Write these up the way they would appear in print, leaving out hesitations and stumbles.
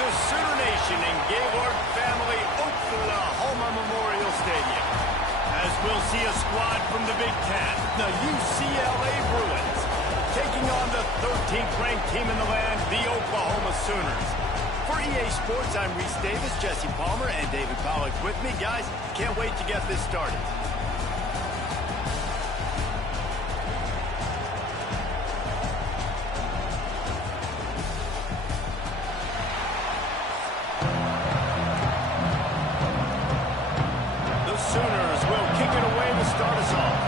the Sooner Nation and Gaylord family Oklahoma Memorial Stadium. As we'll see a squad from the Big Ten, the UCLA Bruins, taking on the 13th ranked team in the land, the Oklahoma Sooners. For EA Sports, I'm Reese Davis, Jesse Palmer, and David Pollack with me. Guys, can't wait to get this started. The Sooners will kick it away to start us off.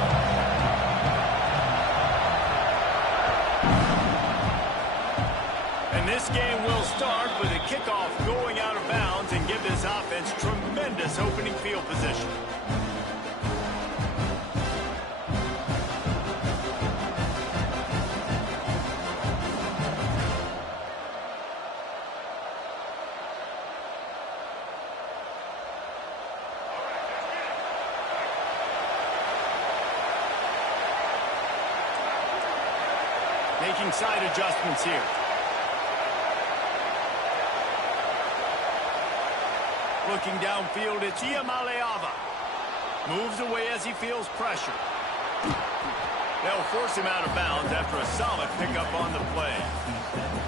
And this game will start with a kickoff going out of bounds and give this offense tremendous opening field position. Making side adjustments here. Looking downfield, it's Iamaleava. Moves away as he feels pressure. They'll force him out of bounds after a solid pickup on the play.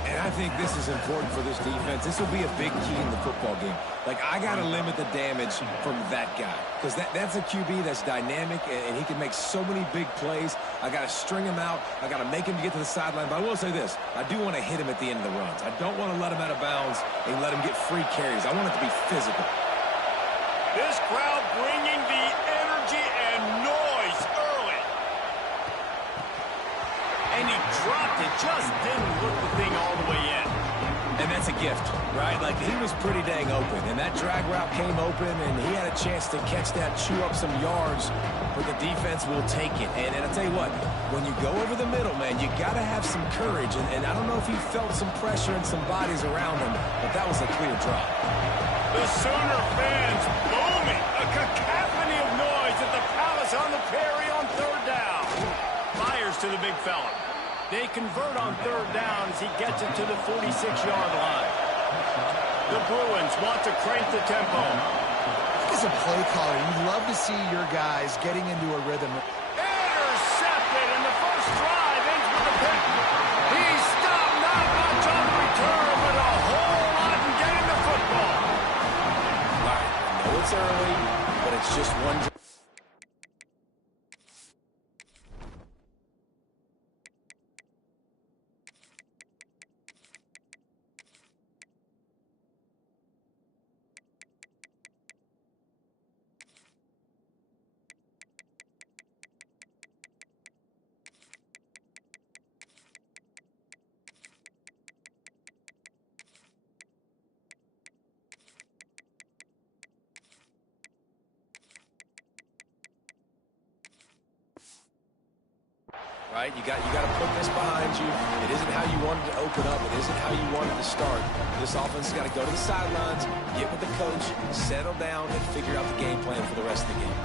And I think this is important for this defense. This will be a big key in the football game. Like, I got to limit the damage from that guy. Because that's a QB that's dynamic, and he can make so many big plays. I got to string him out. I got to make him get to the sideline. But I will say this. I do want to hit him at the end of the runs. I don't want to let him out of bounds and let him get free carries. I want it to be physical. This crowd bringing the energy and noise early. And he dropped it. Just didn't look the thing all the way in. And that's a gift, right? Like, he was pretty dang open, and that drag route came open, and he had a chance to catch that, chew up some yards, but the defense will take it. And I'll tell you what, when you go over the middle, man, you got to have some courage, and I don't know if he felt some pressure and some bodies around him, but that was a clear drop. The Sooner fans booming. A cacophony of noise at the Palace on the Prairie on third down. Fires to the big fella. They convert on third down as he gets it to the 46-yard line. The Bruins want to crank the tempo. As a play caller, you'd love to see your guys getting into a rhythm. Intercepted, and the first drive ends with a pick. He stopped, not much on the return, but a whole lot in getting the football. All right, I know it's early, but it's just one drive. Right? You got to put this behind you. It isn't how you wanted to open up. It isn't how you wanted to start. This offense has got to go to the sidelines, get with the coach, settle down, and figure out the game plan for the rest of the game.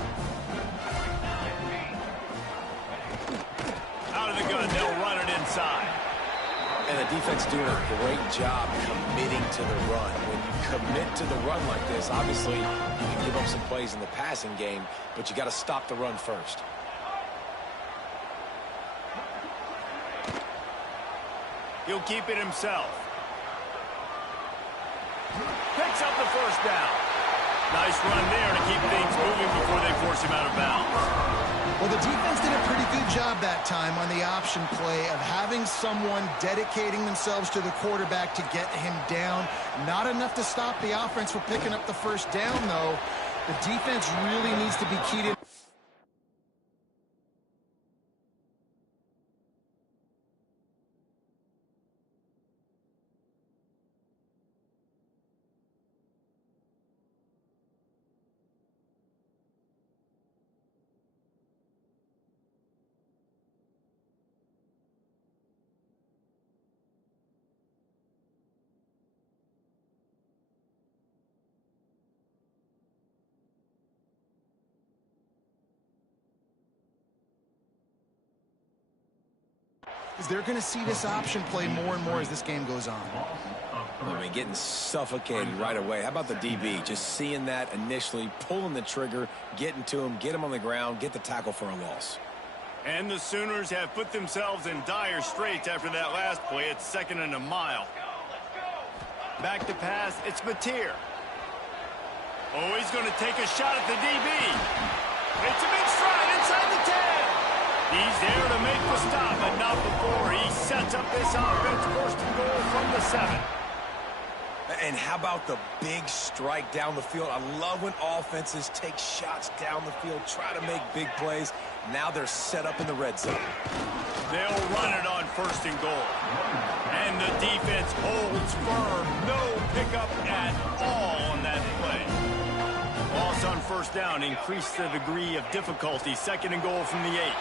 Out of the gun, they'll run it inside. And the defense doing a great job committing to the run. When you commit to the run like this, obviously you can give up some plays in the passing game, but you got to stop the run first. He'll keep it himself. Picks up the first down. Nice run there to keep things moving before they force him out of bounds. Well, the defense did a pretty good job that time on the option play of having someone dedicating themselves to the quarterback to get him down. Not enough to stop the offense from picking up the first down, though. The defense really needs to be keyed in. is they're going to see this option play more and more as this game goes on. I mean, getting suffocated right away. How about the DB? Just seeing that initially, pulling the trigger, getting to him, get him on the ground, get the tackle for a loss. And the Sooners have put themselves in dire straits after that last play. It's 2nd and a mile. Back to pass, it's Mateer. Oh, he's going to take a shot at the DB. It's a big stride inside the 10. He's there to make the stop, but not before he sets up this offense. 1st and goal from the 7. And how about the big strike down the field? I love when offenses take shots down the field, try to make big plays. Now they're set up in the red zone. They'll run it on 1st and goal. And the defense holds firm. No pickup at all on that play. Loss on 1st down increased the degree of difficulty. 2nd and goal from the 8. And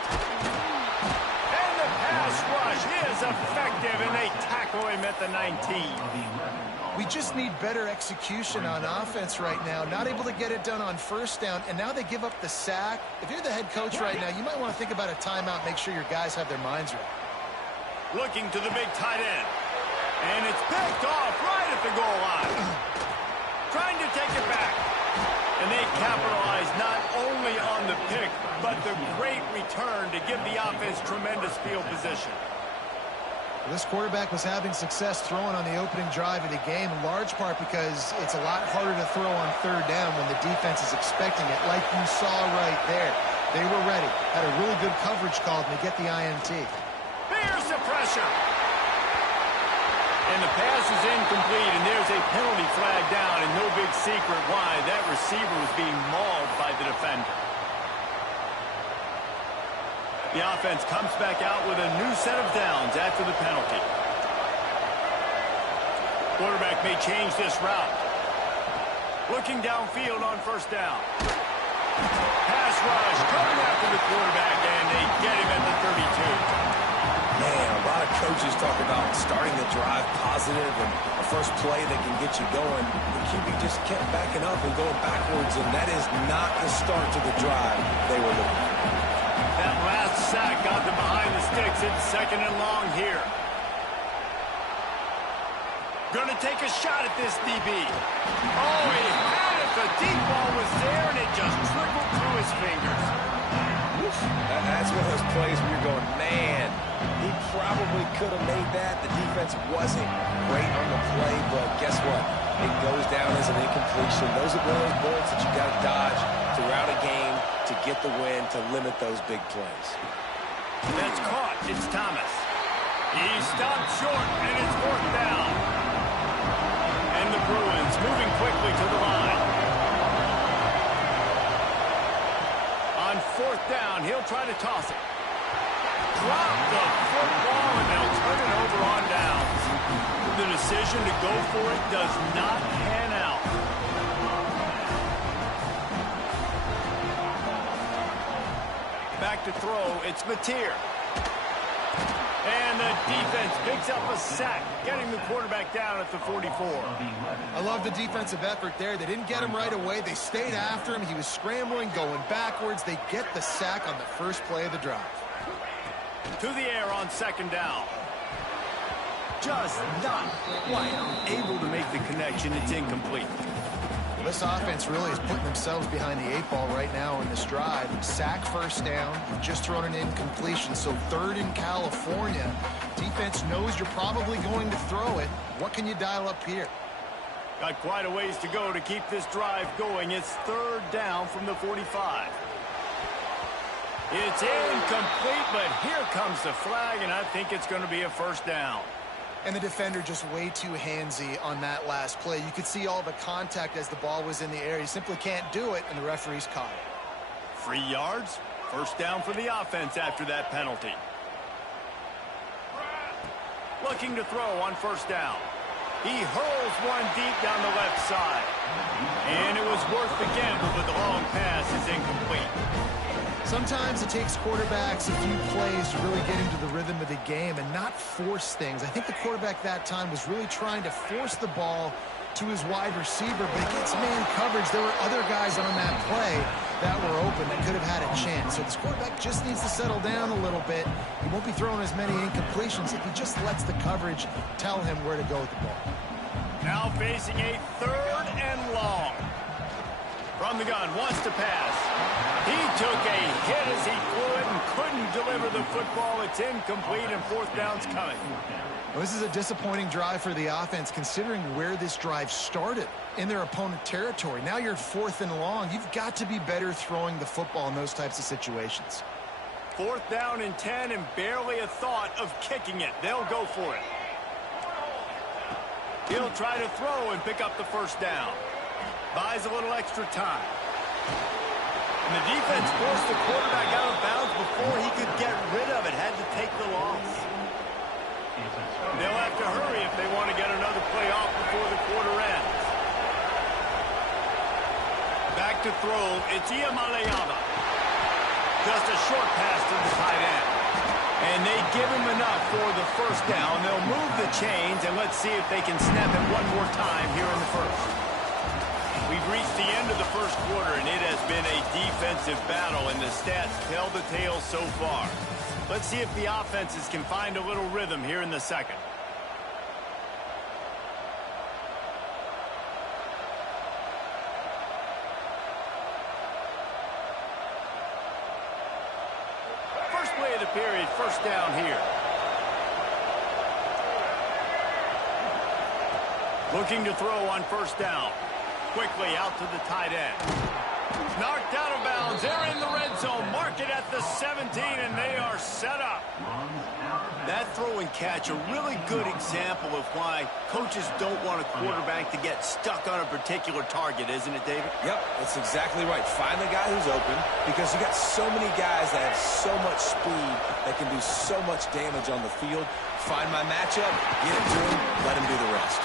the pass rush is effective, and they tackle him at the 19. We just need better execution on offense right now. Not able to get it done on 1st down, and now they give up the sack. If you're the head coach right now, you might want to think about a timeout, make sure your guys have their minds right. Looking to the big tight end. And it's picked off right at the goal line. Trying to take it back. And they capitalize not only on the pick, but the great return to give the offense tremendous field position. This quarterback was having success throwing on the opening drive of the game, in large part because it's a lot harder to throw on 3rd down when the defense is expecting it, like you saw right there. They were ready, had a really good coverage call to get the INT. There's the pressure. And the pass is incomplete, and there's a penalty flag down, and no big secret why. That receiver was being mauled by the defender. The offense comes back out with a new set of downs after the penalty. Quarterback may change this route. Looking downfield on 1st down. Pass rush coming after the quarterback, and they get him at the 32. Man, a lot of coaches talk about starting the drive positive and the first play that can get you going. The QB just kept backing up and going backwards, and that is not the start to the drive they were looking for. That last sack got them behind the sticks. It's 2nd and long here. Going to take a shot at this DB. Oh, he had it. The deep ball was there, and it just trickled through his fingers. That's one of those plays where you're going, man, he probably could have made that. The defense wasn't great on the play, but guess what? It goes down as an incompletion. Those are one of those bullets that you got to dodge throughout a game to get the win, to limit those big plays. That's caught. It's Thomas. He stopped short, and it's 4th down. And the Bruins moving quickly to the line. On 4th down, he'll try to toss it. Drop the football, and they'll turn it over on downs. The decision to go for it does not pan out. Back to throw, it's Mateer. And the defense picks up a sack, getting the quarterback down at the 44. I love the defensive effort there. They didn't get him right away. They stayed after him. He was scrambling, going backwards. They get the sack on the first play of the drive. To the air on 2nd down. Just not quite able to make the connection. It's incomplete. This offense really is putting themselves behind the 8 ball right now in this drive. Sack 1st down, just thrown an incompletion. So 3rd in California. Defense knows you're probably going to throw it. What can you dial up here? Got quite a ways to go to keep this drive going. It's 3rd down from the 45. It's incomplete, but here comes the flag, and I think it's going to be a 1st down. And the defender just way too handsy on that last play. You could see all the contact as the ball was in the air. He simply can't do it, and the referee's caught it. 3 yards. 1st down for the offense after that penalty. Looking to throw on 1st down. He hurls one deep down the left side. And it was worth the gamble, but the long pass is incomplete. Sometimes it takes quarterbacks a few plays to really get into the rhythm of the game and not force things. I think the quarterback that time was really trying to force the ball to his wide receiver, but he gets man coverage. There were other guys on that play, that were open that could have had a chance. So this quarterback just needs to settle down a little bit. He won't be throwing as many incompletions if he just lets the coverage tell him where to go with the ball. Now facing a 3rd and long. From the gun, wants to pass. He took a hit as he threw it and couldn't deliver the football. It's incomplete, and 4th down's coming. Well, this is a disappointing drive for the offense, considering where this drive started in their opponent territory. Now you're 4th and long. You've got to be better throwing the football in those types of situations. 4th down and 10, and barely a thought of kicking it. They'll go for it. He'll try to throw and pick up the 1st down. Buys a little extra time. And the defense forced the quarterback out of bounds before he could get rid of it. Had to take the loss. They'll have to hurry if they want to get another play off before the quarter ends. Back to throw. It's Iamaleava. Just a short pass to the tight end. And they give him enough for the 1st down. They'll move the chains, and let's see if they can snap it one more time here in the 1st. We've reached the end of the 1st quarter, and it has been a defensive battle, and the stats tell the tale so far. Let's see if the offenses can find a little rhythm here in the 2nd. First play of the period, 1st down here. Looking to throw on 1st down. Quickly out to the tight end. Knocked out of bounds. They're in the red zone. Mark it at the 17, and they are set up. That throw and catch, a really good example of why coaches don't want a quarterback to get stuck on a particular target, isn't it, David? Yep, that's exactly right. Find the guy who's open, because you got so many guys that have so much speed that can do so much damage on the field. Find my matchup, get it to him, let him do the rest.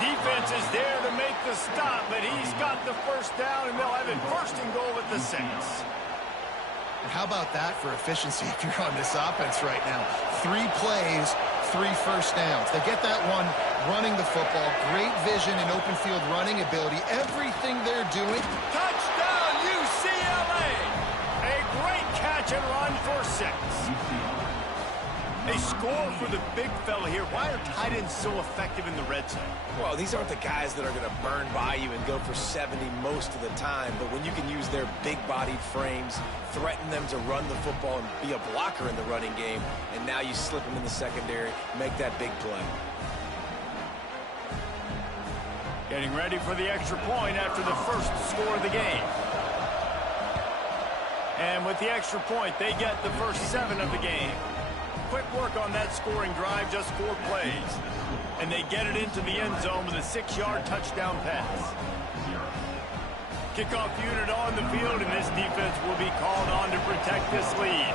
Defense is there to make the stop, but he's got the 1st down, and they'll have it 1st and goal at the 6. And how about that for efficiency if you're on this offense right now? 3 plays, 3 1st downs. They get that one running the football. Great vision and open field running ability. Everything they're doing. Touchdown, UCLA! A great catch and run for 6. They score for the big fella here. Why are tight ends so effective in the red zone? Well, these aren't the guys that are going to burn by you and go for 70 most of the time, but when you can use their big-bodied frames, threaten them to run the football and be a blocker in the running game, and now you slip them in the secondary, make that big play. Getting ready for the extra point after the 1st score of the game. And with the extra point, they get the first 7 of the game. Quick work on that scoring drive, just 4 plays. And they get it into the end zone with a 6-yard touchdown pass. Kickoff unit on the field, and this defense will be called on to protect this lead.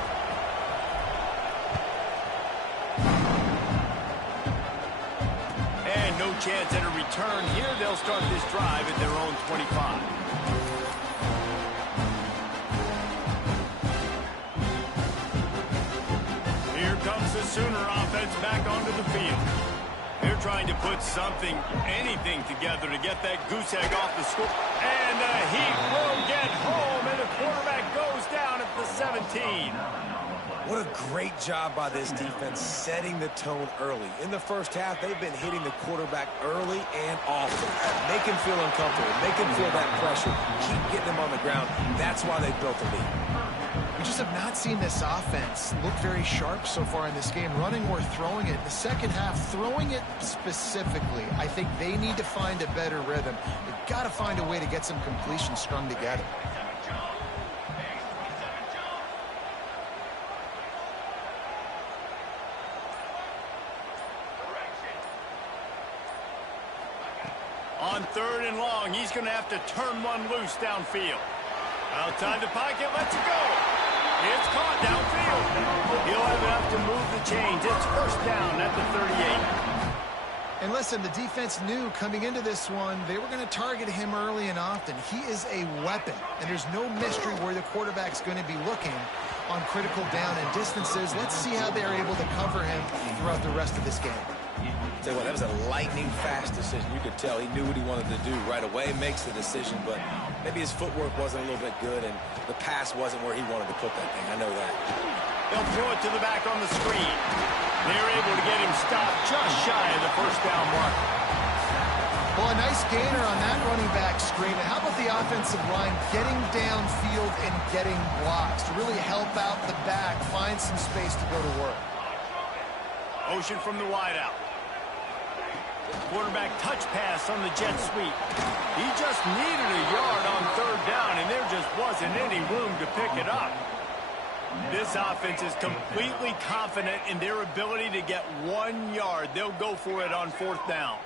And no chance at a return here. They'll start this drive at their own 25. Comes the Sooner offense back onto the field. They're trying to put something, anything together to get that goose egg off the score. And the Heat will get home, and the quarterback goes down at the 17. What a great job by this defense setting the tone early. In the 1st half, they've been hitting the quarterback early and often. Make him feel uncomfortable. Make him feel that pressure. Keep getting him on the ground. That's why they built the lead. We just have not seen this offense look very sharp so far in this game, running or throwing it. In the 2nd half, throwing it specifically, I think they need to find a better rhythm. They've got to find a way to get some completions strung together. On 3rd and long, he's going to have to turn one loose downfield. Outside the pocket, lets it go. It's caught downfield. He'll have enough to move the chains. It's 1st down at the 38. And listen, the defense knew coming into this one, they were going to target him early and often. He is a weapon, and there's no mystery where the quarterback's going to be looking on critical down and distances. Let's see how they're able to cover him throughout the rest of this game. Tell you what, that was a lightning-fast decision. You could tell he knew what he wanted to do right away, makes the decision, but maybe his footwork wasn't a little bit good, and the pass wasn't where he wanted to put that thing. I know that. They'll throw it to the back on the screen. They're able to get him stopped just shy of the first down mark. Well, a nice gainer on that running back screen. And how about the offensive line getting downfield and getting blocks to really help out the back, find some space to go to work. Motion from the wideout. Quarterback touch pass on the jet sweep. He just needed a yard on third down, and there just wasn't any room to pick it up. This offense is completely confident in their ability to get 1 yard. They'll go for it on fourth down.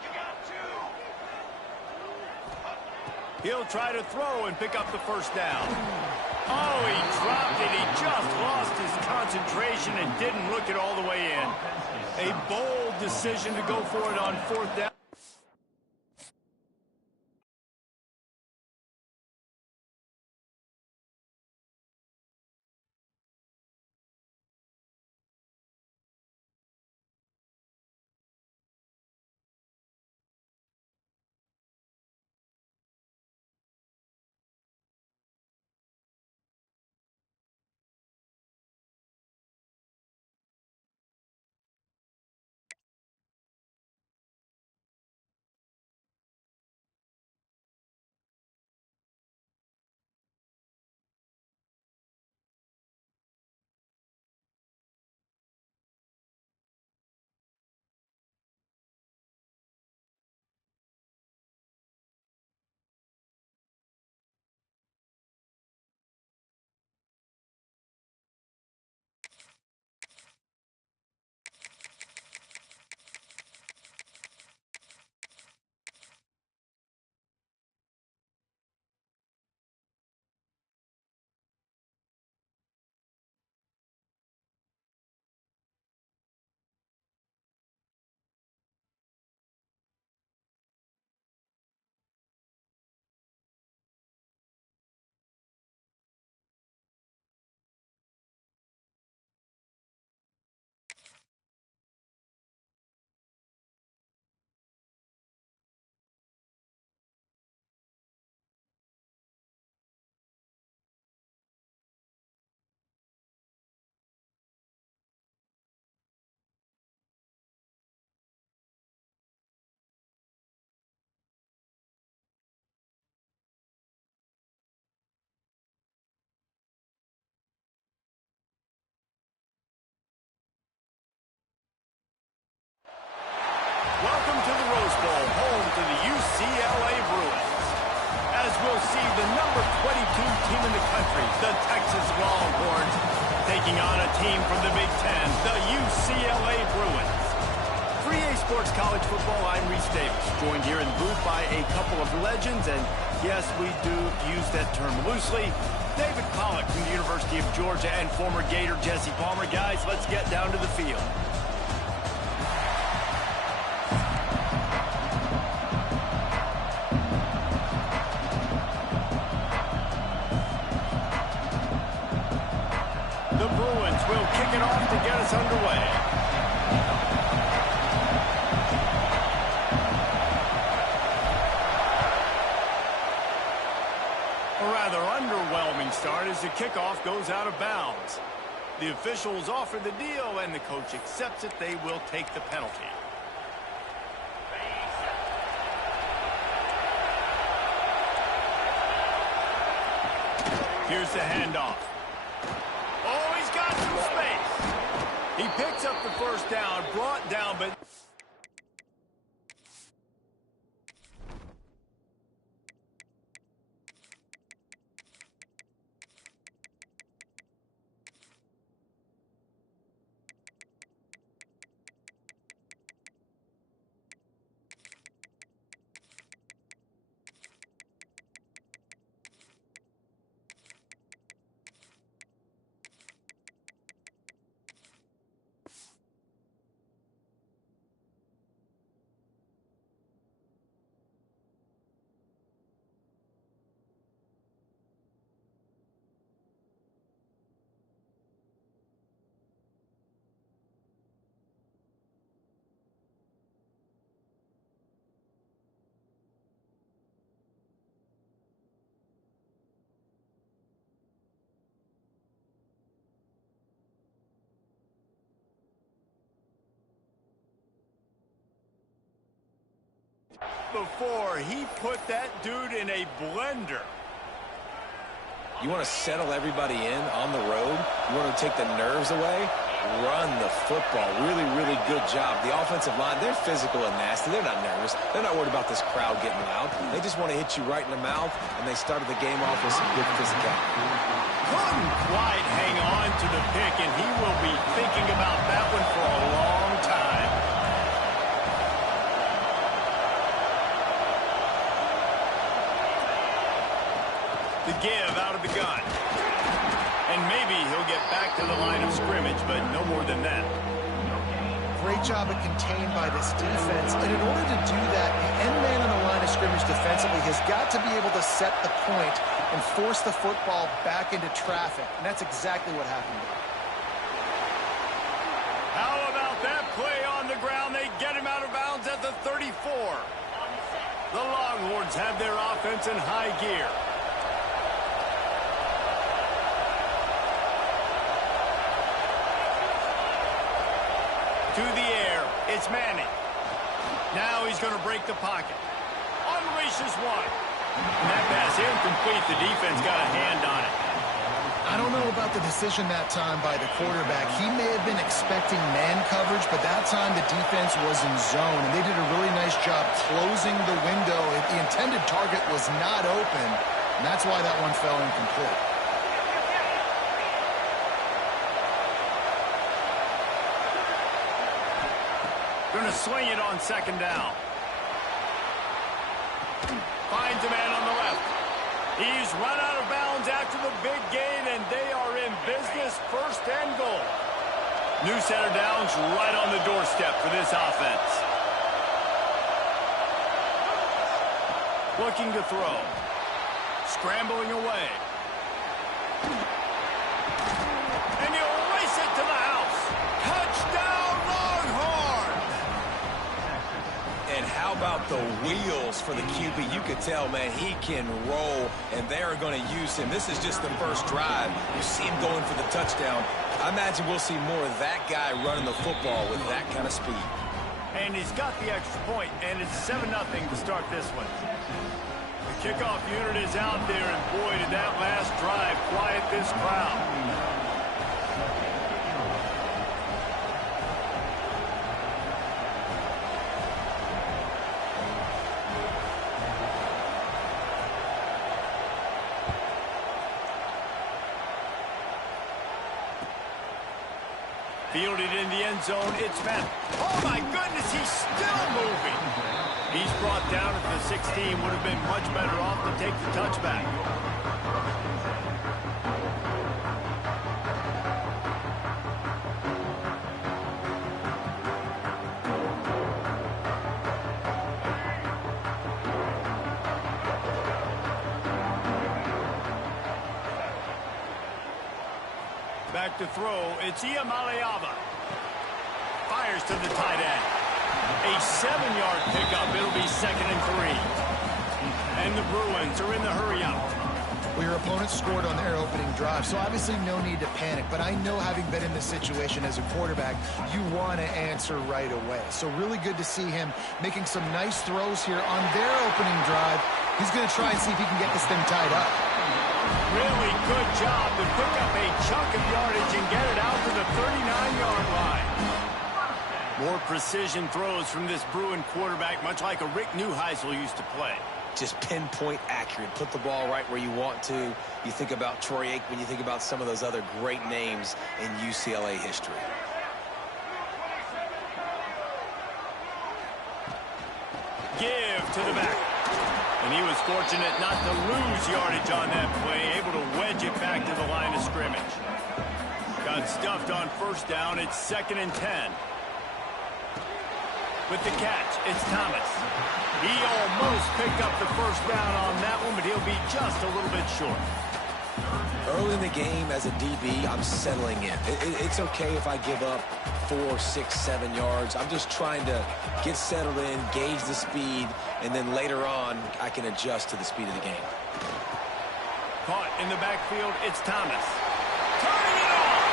He'll try to throw and pick up the first down. Oh, he dropped it. He just lost his concentration and didn't look it all the way in. A bold decision to go for it on fourth down. Welcome to the Rose Bowl, home to the UCLA Bruins. As we'll see, the number 22 team in the country, the Texas Longhorns, taking on a team from the Big Ten, the UCLA Bruins. For EA Sports College Football, I'm Reese Davis, joined here in the booth by a couple of legends, and yes, we do use that term loosely. David Pollack from the University of Georgia and former Gator Jesse Palmer. Guys, let's get down to the field. The Bruins will kick it off to get us underway. A rather underwhelming start as the kickoff goes out of bounds. The officials offer the deal and the coach accepts it. They will take the penalty. Here's the handoff. Oh, he's got some space. He picks up the first down, brought down, but... before he put that dude in a blender. You want to settle everybody in on the road? You want to take the nerves away? Run the football. Really, really good job. The offensive line, they're physical and nasty. They're not nervous. They're not worried about this crowd getting loud. They just want to hit you right in the mouth, and they started the game off with some good physicality. Couldn't quite hang on to the pick, and he will be thinking about that one for a long time. The give out of the gun. And maybe he'll get back to the line of scrimmage, but no more than that. Great job of contained by this defense. And in order to do that, the end man on the line of scrimmage defensively has got to be able to set the point and force the football back into traffic. And that's exactly what happened there. How about that play on the ground? They get him out of bounds at the 34. The Longhorns have their offense in high gear. To the air, it's Manning. Now he's going to break the pocket. Unleashes one. And that pass incomplete. The defense got a hand on it. I don't know about the decision that time by the quarterback. He may have been expecting man coverage, but that time the defense was in zone, and they did a really nice job closing the window. The intended target was not open, and that's why that one fell incomplete. Going to swing it on second down. Finds a man on the left. He's run out of bounds after the big gain, and they are in business, first and goal. New set of downs right on the doorstep for this offense. Looking to throw. Scrambling away. And he'll race it to the house. Touchdown, Longhorn! And how about the wheels for the QB? You could tell, man, he can roll, and they're going to use him. This is just the first drive. You see him going for the touchdown. I imagine we'll see more of that guy running the football with that kind of speed. And he's got the extra point, and it's 7-0 to start this one. The kickoff unit is out there, and boy, did that last drive quiet this crowd. Fielded in the end zone, it's Smith. Oh my goodness, he's still moving. He's brought down at the 16, would have been much better off to take the touchback. Back to throw, it's Iamaleava. Fires to the tight end. A 7-yard pickup, it'll be 2nd and 3. And the Bruins are in the hurry-up. Well, your opponent scored on their opening drive, so obviously no need to panic. But I know, having been in this situation as a quarterback, you want to answer right away. So really good to see him making some nice throws here on their opening drive. He's going to try and see if he can get this thing tied up. Really good job to pick up a chunk of yardage and get it out to the 39-yard line. More precision throws from this Bruin quarterback, much like a Rick Neuheisel used to play. Just pinpoint accurate. Put the ball right where you want to. You think about Troy Aikman, you think about some of those other great names in UCLA history. Give to the back. And he was fortunate not to lose yardage on that play, able to wedge it back to the line of scrimmage. Got stuffed on first down. It's 2nd and 10. With the catch, it's Thomas. He almost picked up the first down on that one, but he'll be just a little bit short. Early in the game, as a DB, I'm settling in. It's okay if I give up 4, 6, 7 yards. I'm just trying to get settled in, gauge the speed, and then later on, I can adjust to the speed of the game. Caught in the backfield, it's Thomas. Turning it off!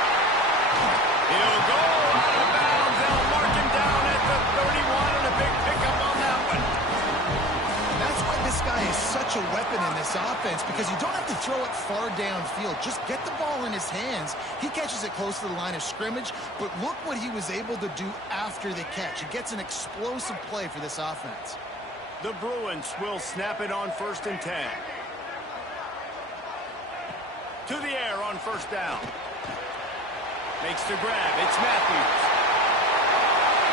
He'll go out of bounds. They'll mark him down at the 31, and a big pickup on that one. such a weapon in this offense because you don't have to throw it far downfield. Just get the ball in his hands. He catches it close to the line of scrimmage, but look what he was able to do after the catch. He gets an explosive play for this offense. The Bruins will snap it on 1st and 10. To the air on 1st down. Makes the grab. It's Matthews.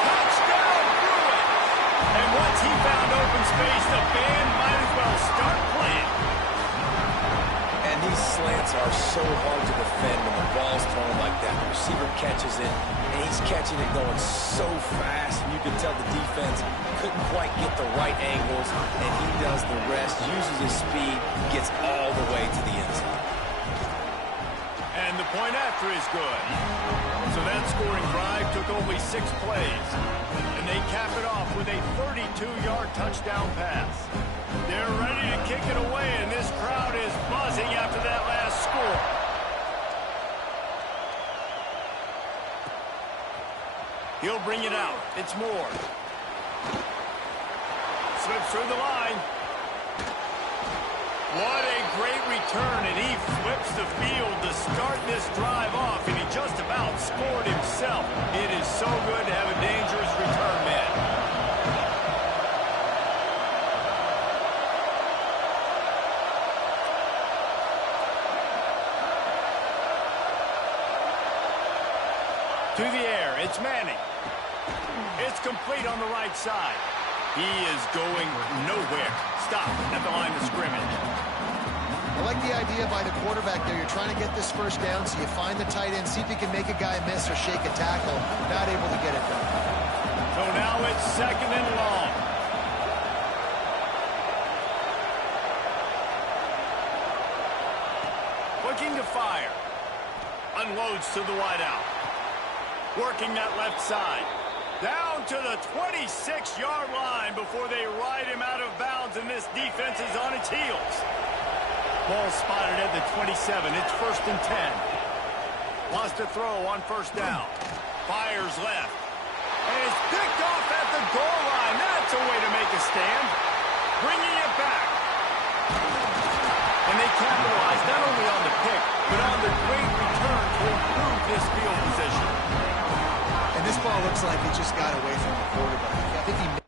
Touchdown, Bruins! And once he found open space, the band might as well start playing. And these slants are so hard to defend when the ball's thrown like that. The receiver catches it, and he's catching it going so fast, and you can tell the defense couldn't quite get the right angles, and he does the rest, uses his speed, gets all the way to the end zone. And the point after is good. So that scoring drive took only 6 plays. And they cap it off with a 32-yard touchdown pass. They're ready to kick it away, and this crowd is buzzing after that last score. He'll bring it out. It's Moore. Slips through the line. What a great return, and he flips the field to start this drive off, and he just about scored himself. It is so good to have a dangerous return man. To the air, it's Manning. It's complete on the right side. He is going nowhere. Stop at the line of scrimmage. I like the idea by the quarterback there. You're trying to get this 1st down, so you find the tight end, see if you can make a guy miss or shake a tackle. Not able to get it done. So now it's 2nd and long. Looking to fire. Unloads to the wideout. Working that left side. Down to the 26-yard line before they ride him out of bounds, and this defense is on its heels. Ball spotted at the 27. It's 1st and 10. Wants to throw on 1st down. Fires left. And it's picked off at the goal line. That's a way to make a stand. Bringing it back. And they capitalize not only on the pick, but on the great return to improve this field position. And this ball looks like it just got away from the quarterback. I think he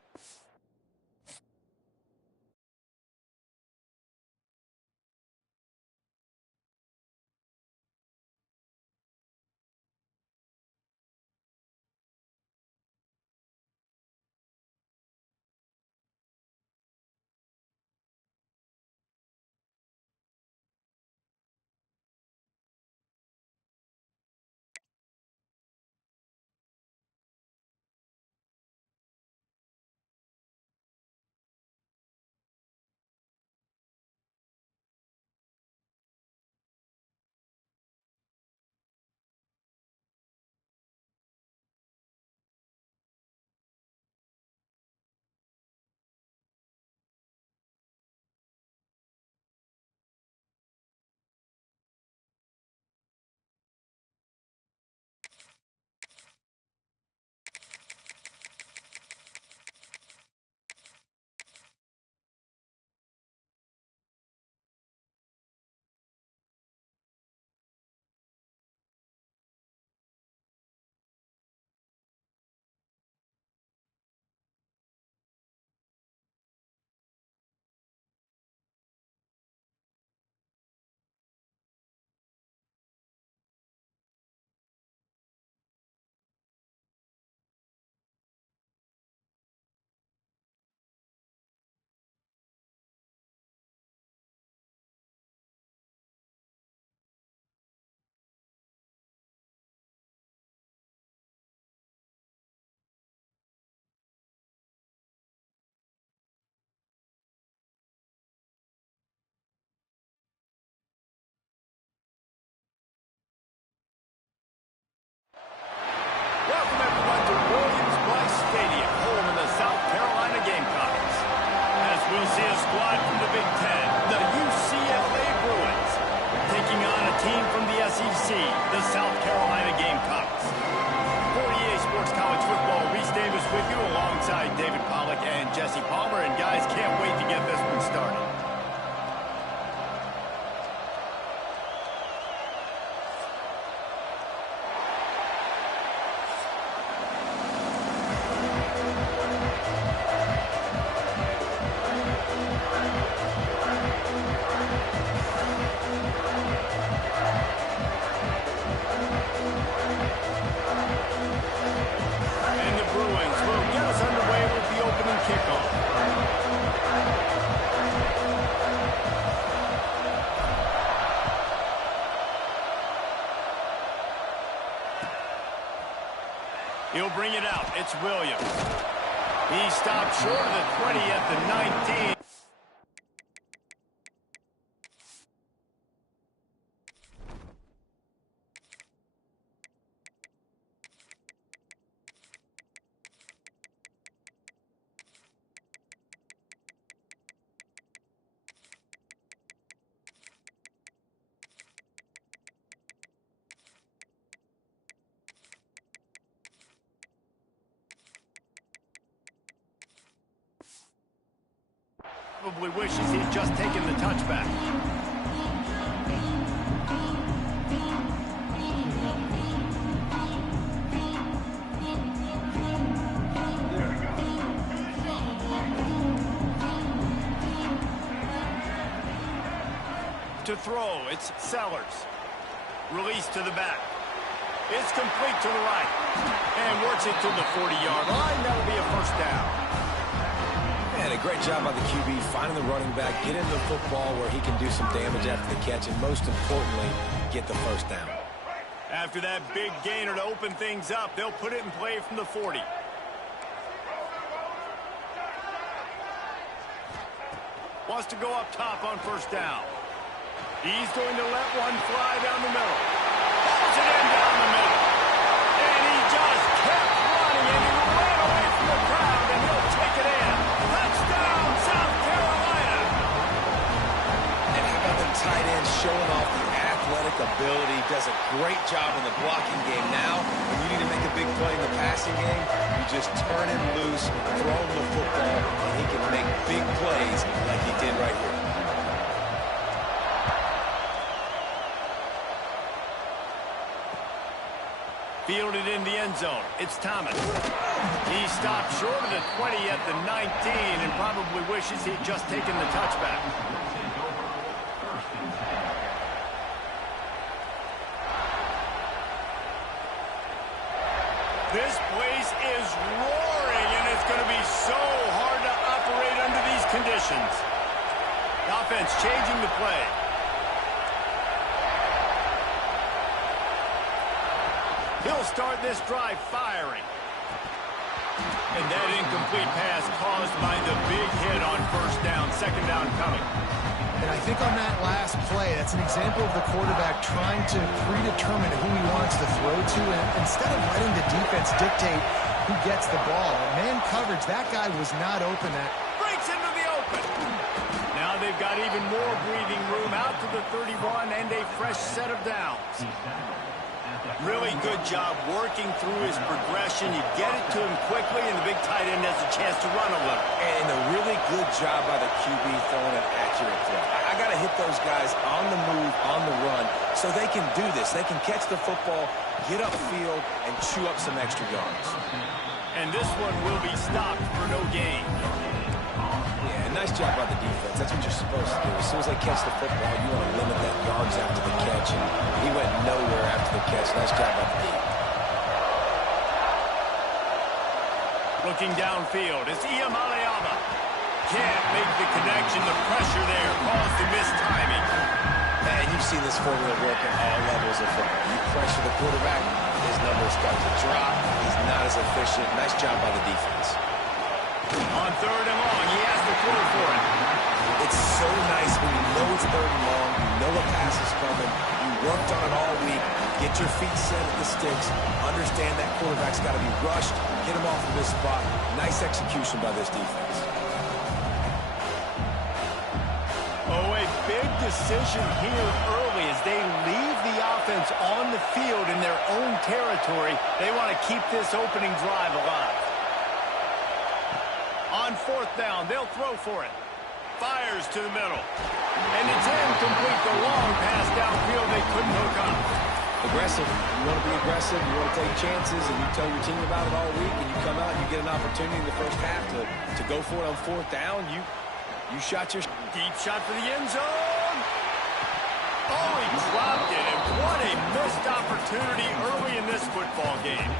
Welcome everyone to Williams-Brice Stadium, home of the South Carolina Gamecocks. As we'll see a squad from the Big Ten, the UCLA Bruins, taking on a team from the SEC, the South Carolina Gamecocks. For EA Sports College Football, Reese Davis with you alongside David Pollack and Jesse Palmer. And guys, can't wait to get this one started. He'll bring it out. It's Williams. He stopped short of the 20 at the 19. Probably wishes he'd just taken the touchback. To throw, it's Sellers. Release to the back. It's complete to the right. And works it to the 40-yard line. That'll be a first down. And a great job by the QB finding the running back, get him the football where he can do some damage after the catch, and most importantly, get the first down. After that big gainer to open things up, they'll put it in play from the 40. Wants to go up top on first down. He's going to let one fly down the middle. Pulls it in down the middle. And he just kept running, and he ran away from the crowd, and he'll take it in. Touchdown, South Carolina! And how about the tight end showing off the athletic ability? Does a great job in the blocking game. Now, when you need to make a big play in the passing game, you just turn him loose, throw him the football, and he can make big plays like he did right here. Fielded in the end zone. It's Thomas. He stopped short of the 20 at the 19 and probably wishes he'd just taken the touchback. This place is roaring, and it's going to be so hard to operate under these conditions. The offense changing the play. He'll start this drive firing. And that incomplete pass caused by the big hit on first down, second down coming. And I think on that last play, that's an example of the quarterback trying to predetermine who he wants to throw to, and instead of letting the defense dictate who gets the ball. Man coverage, that guy was not open. That breaks into the open. Now they've got even more breathing room out to the 31 and a fresh set of downs. Really good job working through his progression. You get it to him quickly, and the big tight end has a chance to run a little. And a really good job by the QB throwing an accurate throw. I got to hit those guys on the move, on the run, so they can do this. They can catch the football, get upfield, and chew up some extra yards. And this one will be stopped for no gain. Yeah, nice job by the defense. That's what you're supposed to do. As soon as they catch the football, you want to limit that yards after the catch, and he went nowhere after the catch. Nice job by the defense. Looking downfield, it's Iamaleava. Can't make the connection. The pressure there caused the missed timing. And you've seen this formula work at all levels of football. You pressure the quarterback, his numbers start to drop. He's not as efficient. Nice job by the defense. On third and long, he has to throw for it. It's so nice when you know it's third and long, you know a pass is coming, you worked on it all week, get your feet set at the sticks, understand that quarterback's got to be rushed, get him off of this spot. Nice execution by this defense. Oh, a big decision here early as they leave the offense on the field in their own territory. They want to keep this opening drive alive. On fourth down, they'll throw for it. Fires to the middle. And it's incomplete. The long pass downfield they couldn't hook up. Aggressive. You want to be aggressive. You want to take chances, and you tell your team about it all week, and you come out and you get an opportunity in the first half to go for it on fourth down. You shot your deep shot for the end zone. Oh, he dropped it, and what a missed opportunity early in this football game.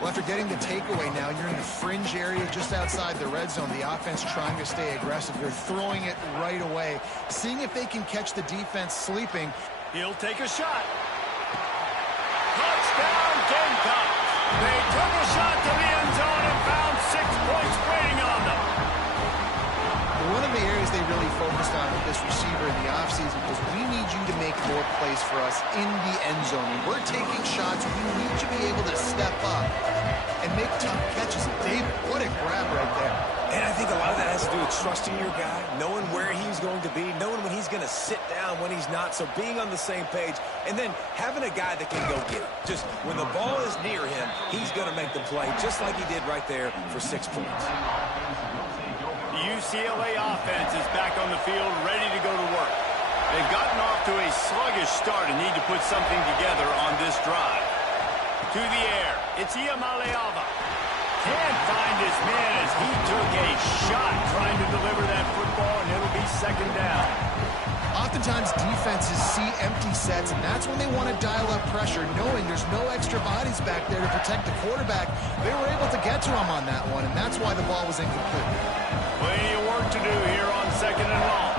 Well, after getting the takeaway now, you're in the fringe area just outside the red zone. The offense trying to stay aggressive. They're throwing it right away, seeing if they can catch the defense sleeping. He'll take a shot. Touchdown, Gamecocks. They took a shot to the end zone and found 6 points waiting on them. One of the areas they really focused on with this receiver in the offseason was we need you to make more plays for us in the end zone. When we're taking shots, we need you to be able to step up and make tough catches. David, what a grab right there. And I think a lot of that has to do with trusting your guy, knowing where he's going to be, knowing when he's going to sit down, when he's not, so being on the same page, and then having a guy that can go get it. Just when the ball is near him, he's going to make the play, just like he did right there for 6 points. The UCLA offense is back on the field, ready to go to work. They've gotten off to a sluggish start and need to put something together on this drive. To the air, it's Iamaleava. Can't find his man as he took a shot trying to deliver that football, and it'll be second down. Oftentimes defenses see empty sets, and that's when they want to dial up pressure, knowing there's no extra bodies back there to protect the quarterback. They were able to get to him on that one, and that's why the ball was incomplete. Plenty of work to do here on second and long.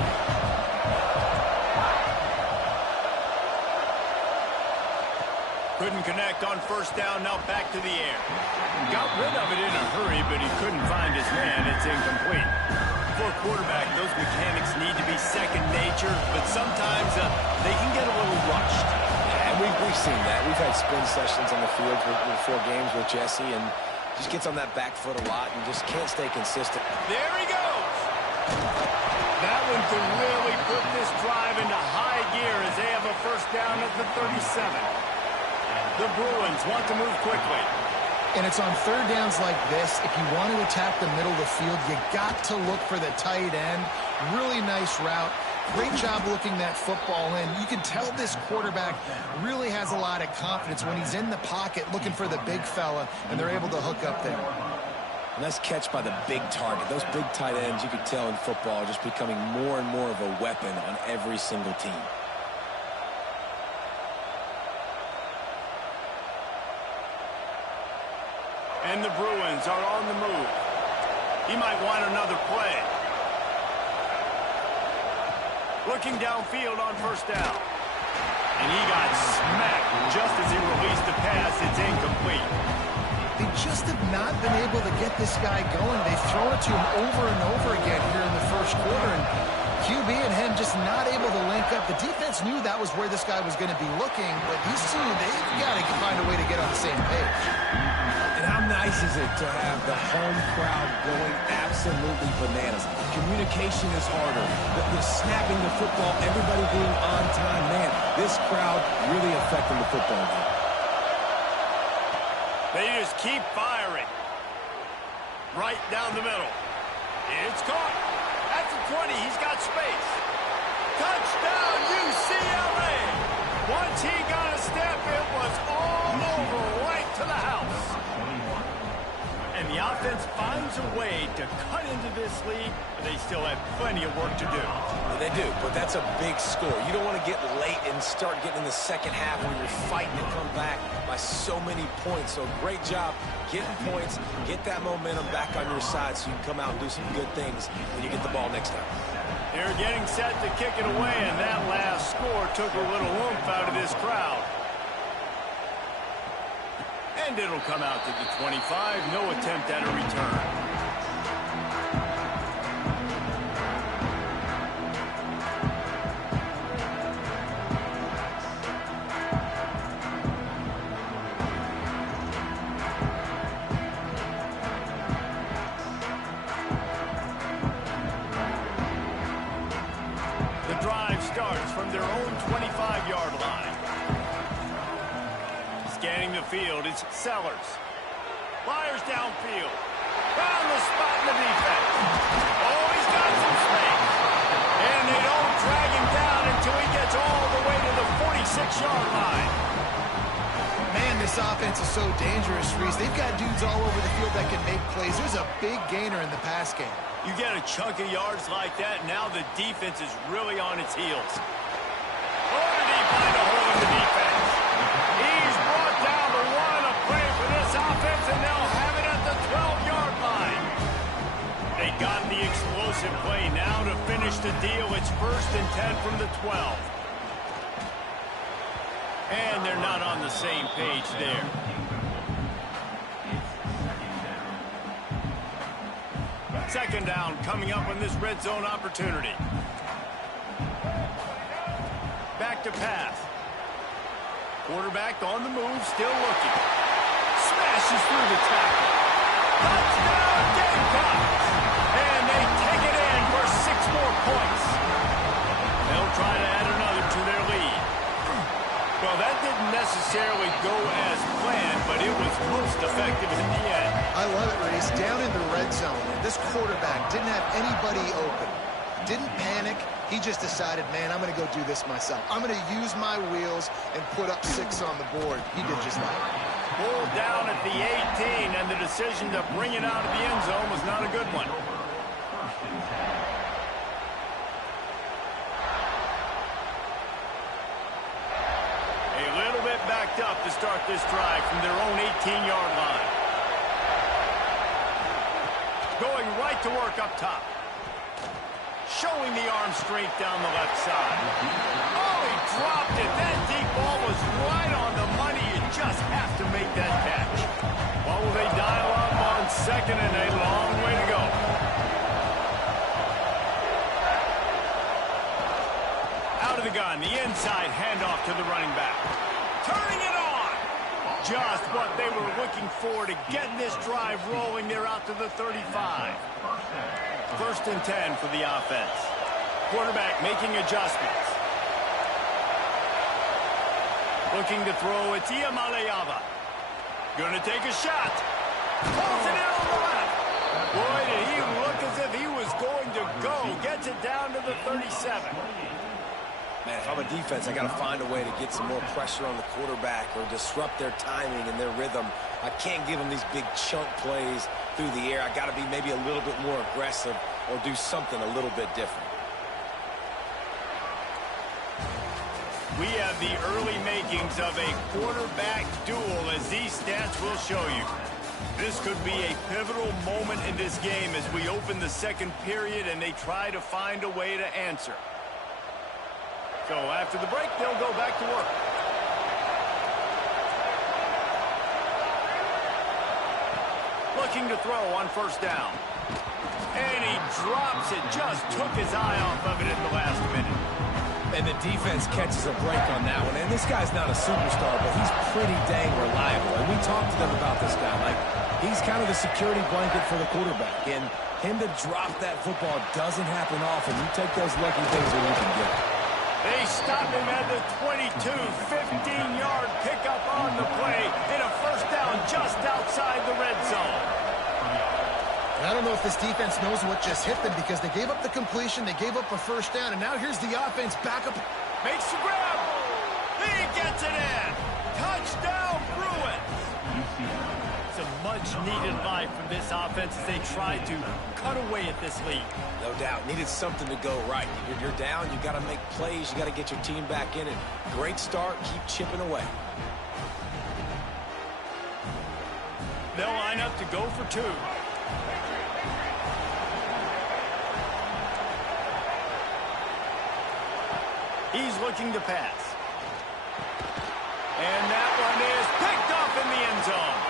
Couldn't connect on first down, now back to the air. Got rid of it in a hurry, but he couldn't find his man. It's incomplete. For a quarterback, those mechanics need to be second nature, but sometimes they can get a little rushed. Yeah, and we've seen that. We've had spin sessions on the field before games with Jesse, and just gets on that back foot a lot and just can't stay consistent. There he goes. That one could really put this drive into high gear as they have a first down at the 37. The Bruins want to move quickly. And it's on third downs like this. If you want to attack the middle of the field, you got to look for the tight end. Really nice route. Great job looking that football in. You can tell this quarterback really has a lot of confidence when he's in the pocket looking for the big fella, and they're able to hook up there. Nice catch by the big target. Those big tight ends, you could tell in football, are just becoming more and more of a weapon on every single team. And the Bruins are on the move. He might want another play. Looking downfield on first down. And he got smacked just as he released the pass. It's incomplete. They just have not been able to get this guy going. They've thrown it to him over and over again here in the first quarter. And QB and him just not able to link up. The defense knew that was where this guy was going to be looking, but these two, they've got to find a way to get on the same page. And how nice is it to have the home crowd going absolutely bananas? Communication is harder. The snapping the football, everybody being on time. Man, this crowd really affecting the football game. They just keep firing. Right down the middle. It's caught. At the 20, he's got space. Touchdown, UCLA. Once he got a step, it was all over right to the house. And the offense finds a way to cut into this lead, but they still have plenty of work to do. Yeah, they do, but that's a big score. You don't want to get late and start getting in the second half when you're fighting to come back by so many points. So great job getting points, get that momentum back on your side so you can come out and do some good things when you get the ball next time. They're getting set to kick it away, and that last score took a little oomph out of this crowd. And it'll come out to the 25. No attempt at a return. The drive starts from their own 25-yard line. Scanning the field, it's Sellers. Fires downfield. Found the spot in the defense. Oh, he's got some space. And they don't drag him down until he gets all the way to the 46-yard line. Man, this offense is so dangerous, Reese. They've got dudes all over the field that can make plays. There's a big gainer in the pass game. You get a chunk of yards like that, now the defense is really on its heels. Oh, did he find a hole in the defense? He's brought down the one, a play for this offense, and they'll have it at the 12-yard line. They got the explosive play now to finish the deal. It's 1st and 10 from the 12. And they're not on the same page there. second down coming up on this red zone opportunity. Back to pass. Quarterback on the move, still looking. Smashes through the tackle. Touchdown, Gamecocks! And they take it in for 6 more points. They'll try to add another to their lead. Well, that didn't necessarily go as planned, but it was most effective in the end. I love it, Reese. Down in the red zone, this quarterback didn't have anybody open. Didn't panic. He just decided, man, I'm going to go do this myself. I'm going to use my wheels and put up 6 on the board. He did just that. Pulled down at the 18, and the decision to bring it out of the end zone was not a good one. A little bit backed up to start this drive from their own 18-yard line. Going right to work up top. Showing the arm strength down the left side. Oh, he dropped it. That deep ball was right on the money. You just have to make that catch. What will they dial up on second and a long way to go? Out of the gun, the inside handoff to the running back. Turning it on. Just what they were looking for to get this drive rolling. They're out to the 35. First and 10 for the offense. Quarterback making adjustments. Looking to throw, it's Iamaleava. Gonna take a shot. Pulls it in on the left. Boy, did he look as if he was going to go. Gets it down to the 37. Man, if I'm a defense, I got to find a way to get some more pressure on the quarterback or disrupt their timing and their rhythm. I can't give them these big chunk plays through the air. I got to be maybe a little bit more aggressive or do something a little bit different. We have the early makings of a quarterback duel, as these stats will show you. This could be a pivotal moment in this game as we open the second period and they try to find a way to answer. So after the break, they'll go back to work. Looking to throw on first down. And he drops it. Just took his eye off of it at the last minute. And the defense catches a break on that one. And this guy's not a superstar, but he's pretty dang reliable. And we talked to them about this guy. Like, he's kind of the security blanket for the quarterback. And him to drop that football doesn't happen often. You take those lucky things when you can get it. They stop him at the 22, 15-yard pickup on the play in a first down just outside the red zone. I don't know if this defense knows what just hit them because they gave up the completion, they gave up a first down, and now here's the offense back up. Makes the grab. He gets it in. Touchdown, Bruins. It's a much-needed life from this offense as they try to cut away at this lead. No doubt. Needed something to go right. You're down. You got to make plays. You got to get your team back in it. Great start. Keep chipping away. They'll line up to go for 2. He's looking to pass. And that one is picked off in the end zone.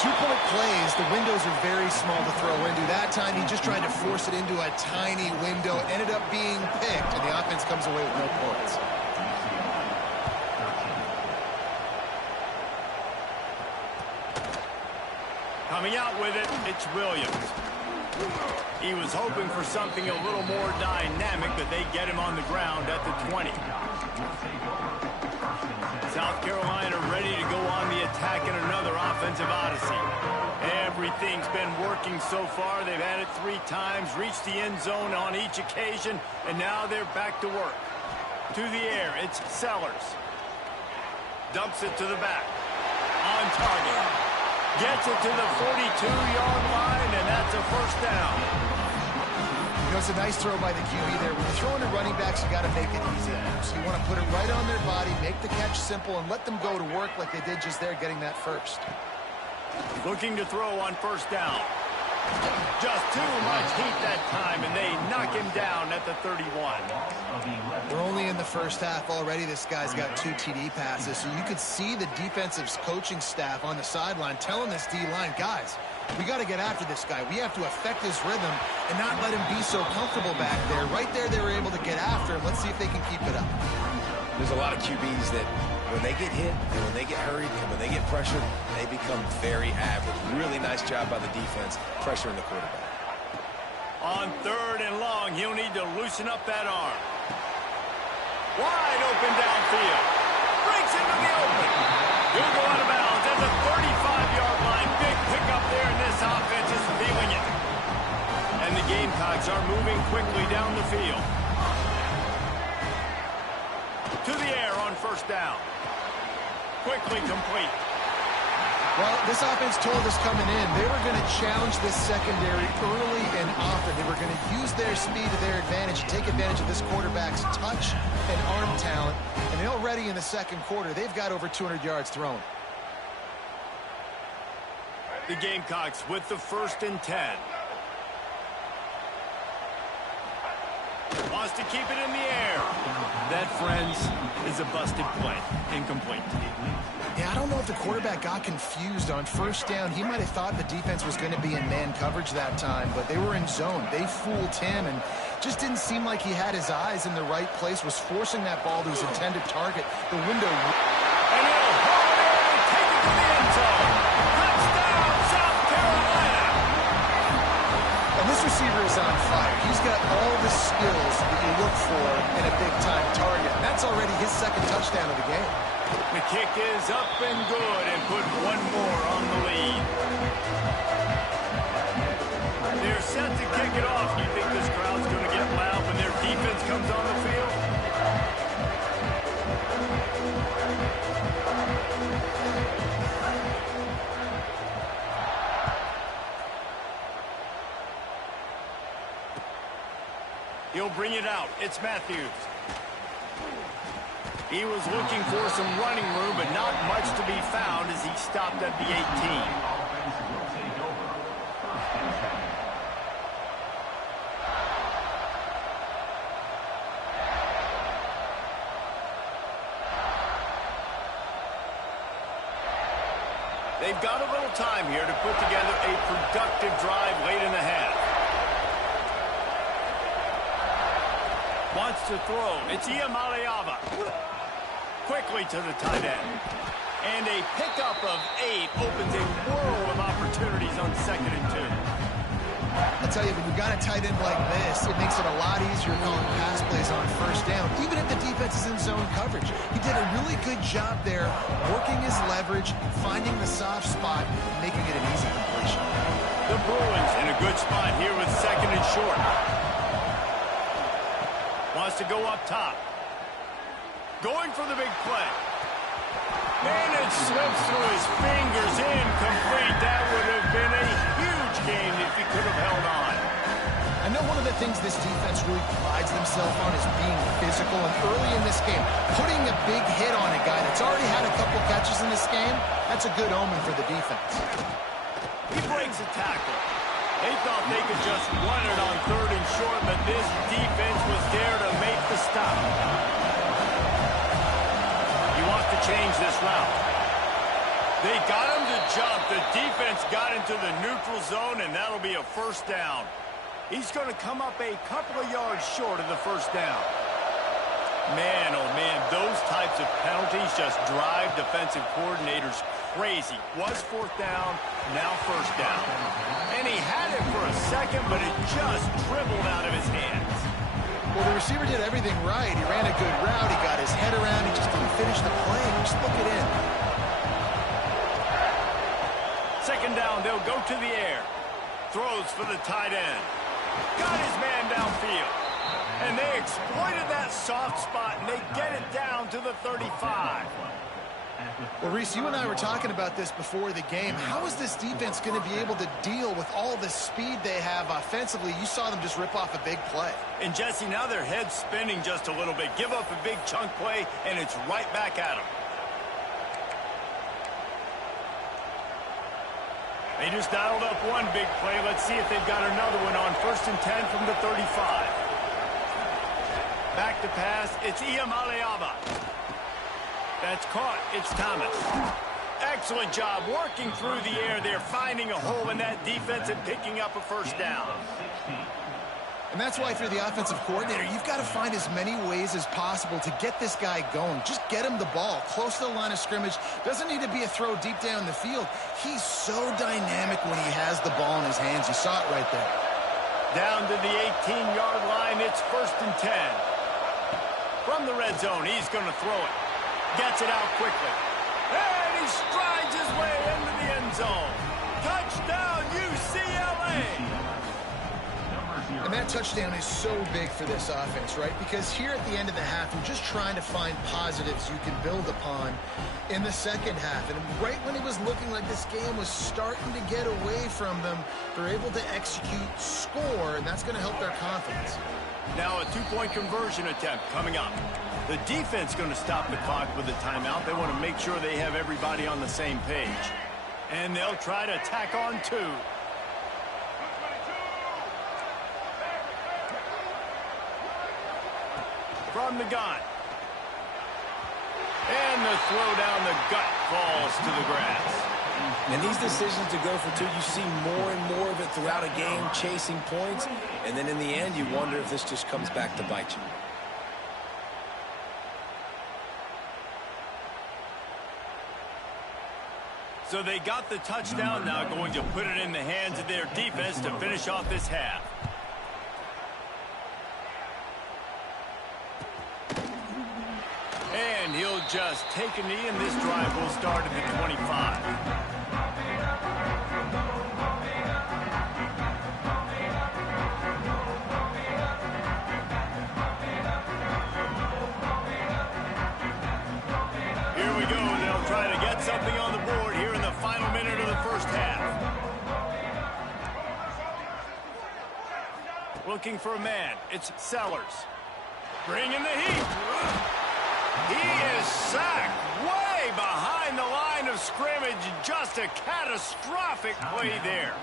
2-point plays, the windows are very small to throw into. That time, he just tried to force it into a tiny window. Ended up being picked, and the offense comes away with no points. Coming out with it, it's Williams. He was hoping for something a little more dynamic, but they get him on the ground at the 20. South Carolina ready to go on the attack in another offensive odyssey. Everything's been working so far. They've had it 3 times, reached the end zone on each occasion, and now they're back to work. To the air, it's Sellers. Dumps it to the back. On target. Gets it to the 42-yard line, and that's a first down. You know, it's a nice throw by the QB there. When you're throwing to running backs, you got to make it easy. So you want to put it right on their body, make the catch simple, and let them go to work like they did just there, getting that first. Looking to throw on first down. Just too much heat that time, and they knock him down at the 31. We're only in the first half already. This guy's got 2 TD passes, so you could see the defensive coaching staff on the sideline telling this D-line, guys, We got to get after this guy. We have to affect his rhythm and not let him be so comfortable back there. Right there, they were able to get after him. Let's see if they can keep it up. There's a lot of QBs that when they get hit and when they get hurried and when they get pressured, they become very average. Really nice job by the defense pressuring the quarterback. On 3rd and long, he'll need to loosen up that arm. Wide open downfield. Breaks into the open. He'll go out of bounds at the 35-yard line. Big pickup there, and this offense is feeling it. And the Gamecocks are moving quickly down the field. To the air on 1st down. Quickly complete. Well, this offense told us coming in they were going to challenge this secondary early and often. They were going to use their speed to their advantage and take advantage of this quarterback's touch and arm talent. And already in the 2nd quarter, they've got over 200 yards thrown. The Gamecocks with the 1st and 10. Wants to keep it in the air. That, friends, is a busted play. Incomplete. Yeah, I don't know if the quarterback got confused on 1st down. He might have thought the defense was going to be in man coverage that time, but they were in zone. They fooled him and just didn't seem like he had his eyes in the right place, was forcing that ball to his intended target. The window... And he'll hold it and take it to the end zone. Touchdown, South Carolina! And this receiver is on fire. He's got all the skills that you look for in a big-time target. And that's already his 2nd touchdown of the game. The kick is up and good and put one more on the lead. They're set to kick it off. You think this crowd's going to get loud when their defense comes on the field? He'll bring it out. It's Matthews. He was looking for some running room, but not much to be found as he stopped at the 18. They've got a little time here to put together a productive drive late in the half. Wants to throw. It's Iamaleava. Quickly to the tight end. And a pickup of 8 opens a world of opportunities on 2nd and 2. I'll tell you, when you've got a tight end like this, it makes it a lot easier calling pass plays on 1st down, even if the defense is in zone coverage. He did a really good job there, working his leverage, finding the soft spot, and making it an easy completion. The Bruins in a good spot here with 2nd and short. Wants to go up top. Going for the big play. And it slips through his fingers, incomplete. That would have been a huge game if he could have held on. I know one of the things this defense really prides themselves on is being physical, and early in this game, putting a big hit on a guy that's already had a couple catches in this game, that's a good omen for the defense. He breaks a tackle. They thought they could just run it on 3rd and short, but this defense was there to make the stop. He wants to change this route. They got him to jump. The defense got into the neutral zone, and that'll be a 1st down. He's going to come up a couple of yards short of the 1st down. Man, oh man, those types of penalties just drive defensive coordinators crazy. Was 4th down, now 1st down. And he had it for a second, but it just dribbled out of his hands. Well, the receiver did everything right. He ran a good route. He got his head around. He just didn't finish the play. Just look it in. 2nd down, they'll go to the air. Throws for the tight end. Got his man downfield. And they exploited that soft spot, and they get it down to the 35. Well, Reese, you and I were talking about this before the game. How is this defense going to be able to deal with all the speed they have offensively? You saw them just rip off a big play. And, Jesse, now their head's spinning just a little bit. Give up a big chunk play, and it's right back at them. They just dialed up one big play. Let's see if they've got another one on 1st and 10 from the 35. Back to pass. It's Iamaleava. That's caught. It's Thomas. Excellent job working through the air there, finding a hole in that defense and picking up a first down. And that's why, if you're the offensive coordinator, you've got to find as many ways as possible to get this guy going. Just get him the ball close to the line of scrimmage. Doesn't need to be a throw deep down the field. He's so dynamic when he has the ball in his hands. You saw it right there. Down to the 18-yard line, it's 1st and 10. From the red zone, he's going to throw it. Gets it out quickly. And he strides his way into the end zone. Touchdown, UCLA! And that touchdown is so big for this offense, right? Because here at the end of the half, you're just trying to find positives you can build upon in the second half. And right when it was looking like this game was starting to get away from them, they're able to execute, score, and that's going to help their confidence. Now a two-point conversion attempt coming up. The defense going to stop the clock with a timeout. They want to make sure they have everybody on the same page. And they'll try to tack on 2. From the gun. And the throw down the gut falls to the grass. And these decisions to go for 2, you see more and more of it throughout a game, chasing points. And then in the end, you wonder if this just comes back to bite you. So they got the touchdown, now going to put it in the hands of their defense to finish off this half. And he'll just take a knee, and this drive will start at the 25. Here we go. They'll try to get something on the board here in the final minute of the first half. Looking for a man. It's Sellers. Bringing the heat. He is sacked way behind the line of scrimmage. Just a catastrophic play there.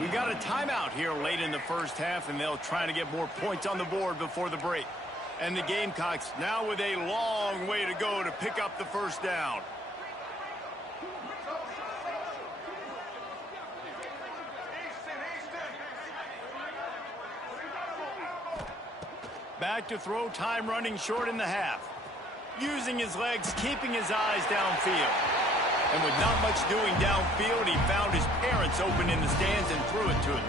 We got a timeout here late in the first half, and they'll try to get more points on the board before the break. And the Gamecocks now with a long way to go to pick up the first down. Back to throw, time running short in the half. Using his legs, keeping his eyes downfield. And with not much doing downfield, he found his parents open in the stands and threw it to him.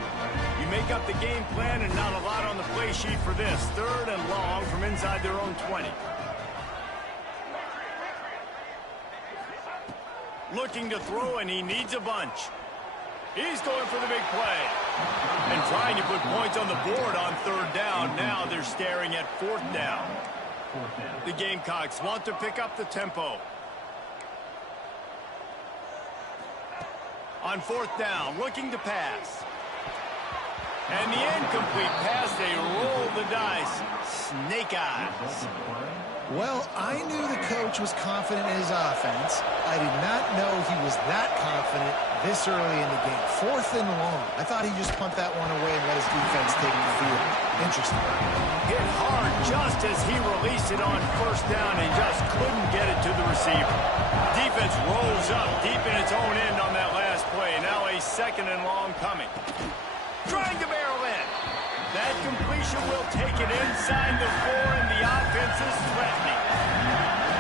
You make up the game plan and not a lot on the play sheet for this. 3rd and long from inside their own 20. Looking to throw, and he needs a bunch. He's going for the big play. And trying to put points on the board on 3rd down. Now they're staring at 4th down. The Gamecocks want to pick up the tempo. On 4th down, looking to pass. And the incomplete pass, they roll the dice. Snake eyes. Well, I knew the coach was confident in his offense. I did not know he was that confident this early in the game. 4th and long. I thought he'd just punt that one away and let his defense take the field. Interesting. Hit hard just as he released it on 1st down and just couldn't get it to the receiver. Defense rolls up deep in its own end on that last play. Now a 2nd and long coming. Trying to barrel in. That completion will take it inside the 4, and the offense is threatening.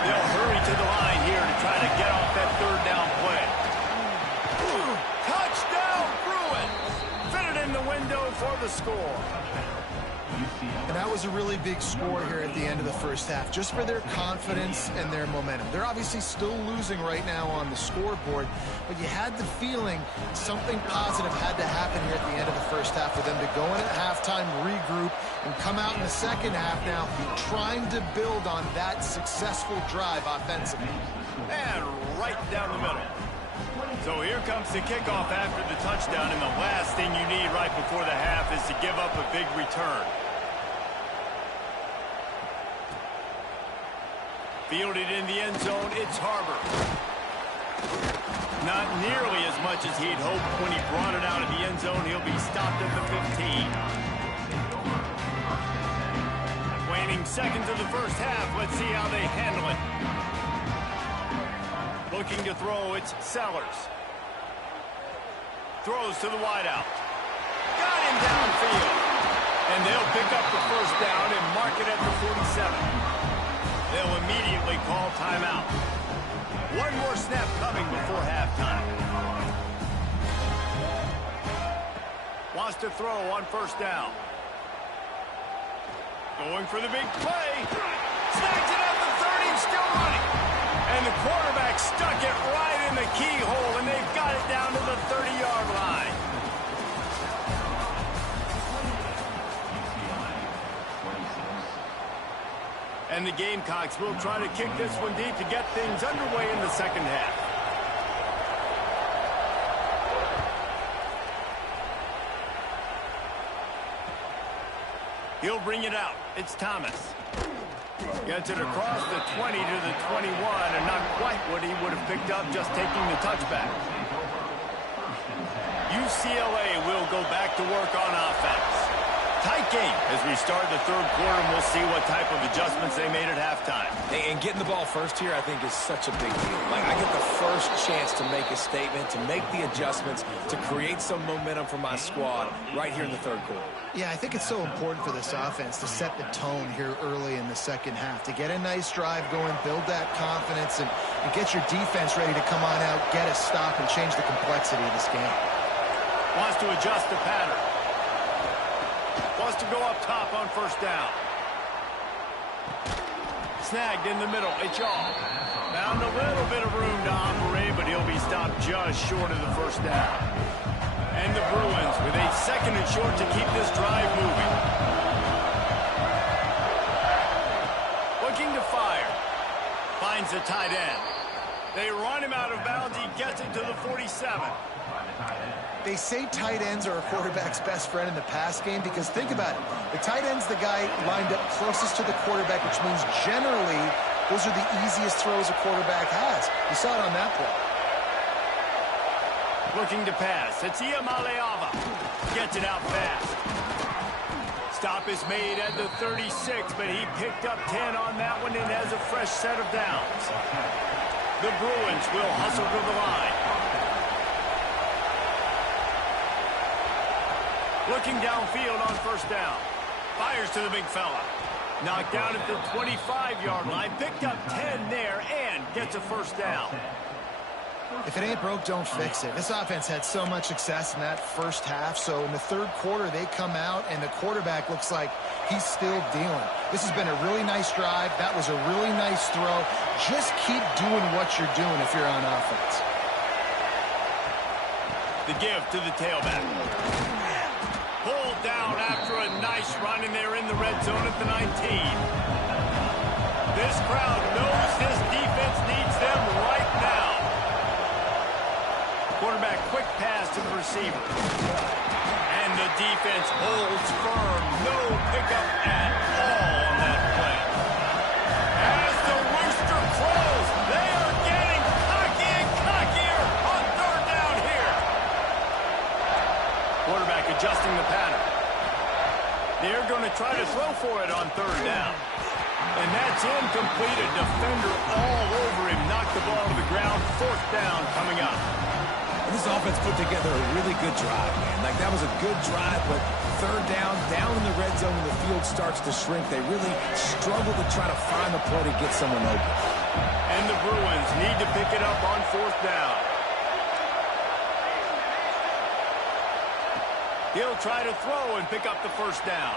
They'll hurry to the line here to try to get off that 3rd down play. Touchdown, Bruins! Fitted in the window for the score. And that was a really big score here at the end of the first half, just for their confidence and their momentum. They're obviously still losing right now on the scoreboard, but you had the feeling something positive had to happen here at the end of the first half for them to go in at halftime, regroup, and come out in the second half now trying to build on that successful drive offensively. And right down the middle. So here comes the kickoff after the touchdown, and the last thing you need right before the half is to give up a big return. Fielded in the end zone, it's Harbor. Not nearly as much as he'd hoped when he brought it out of the end zone. He'll be stopped at the 15. Waning seconds of the first half. Let's see how they handle it. Looking to throw, it's Sellers. Throws to the wideout. Got him downfield. And they'll pick up the first down and mark it at the 47. They'll immediately call timeout. One more snap coming before halftime. Wants to throw on first down. Going for the big play. Snags it at the 30, still running. And the quarterback stuck it right in the keyhole, and they've got it down to the 30-yard line. And the Gamecocks will try to kick this one deep to get things underway in the second half. He'll bring it out. It's Thomas. Gets it across the 20 to the 21, and not quite what he would have picked up just taking the touchback. UCLA will go back to work on offense. Tight game as we start the third quarter, and we'll see what type of adjustments they made at halftime. And getting the ball first here, I think, is such a big deal. Like, I get the first chance to make a statement, to make the adjustments, to create some momentum for my squad right here in the third quarter. Yeah, I think it's so important for this offense to set the tone here early in the second half, to get a nice drive going, build that confidence, and get your defense ready to come on out, get a stop, and change the complexity of this game. Wants to adjust the pattern. Wants to go up top on first down. Snagged in the middle. It's Yaw. Found a little bit of room to operate, but he'll be stopped just short of the first down. And the Bruins with a second and short to keep this drive moving. Looking to fire. Finds the tight end. They run him out of bounds. He gets it to the 47. They say tight ends are a quarterback's best friend in the pass game because think about it. The tight end's the guy lined up closest to the quarterback, which means generally those are the easiest throws a quarterback has. You saw it on that play. Looking to pass. It's Iamaleava. Gets it out fast. Stop is made at the 36, but he picked up 10 on that one and has a fresh set of downs. The Bruins will hustle to the line. Looking downfield on first down. Fires to the big fella. Knocked down at the 25-yard line. Picked up 10 there and gets a first down. If it ain't broke, don't fix it. This offense had so much success in that first half, so in the third quarter they come out and the quarterback looks like he's still dealing. This has been a really nice drive. That was a really nice throw. Just keep doing what you're doing if you're on offense. The give to the tailback. Pulled down after a nice run, and they're in the red zone at the 19. This crowd knows this defense needs them right now. Quarterback quick pass to the receiver. And the defense holds firm. No pickup at all on that play. As the rooster crows, they are getting cocky and cockier on third down here. Quarterback adjusting the pattern. They're going to try to throw for it on third down. And that's incomplete. A defender all over him. Knocked the ball to the ground. Fourth down coming up. And this offense put together a really good drive, man. Like, that was a good drive, but third down in the red zone when the field starts to shrink, they really struggle to try to find the play to get someone open. And the Bruins need to pick it up on fourth down. He'll try to throw and pick up the first down.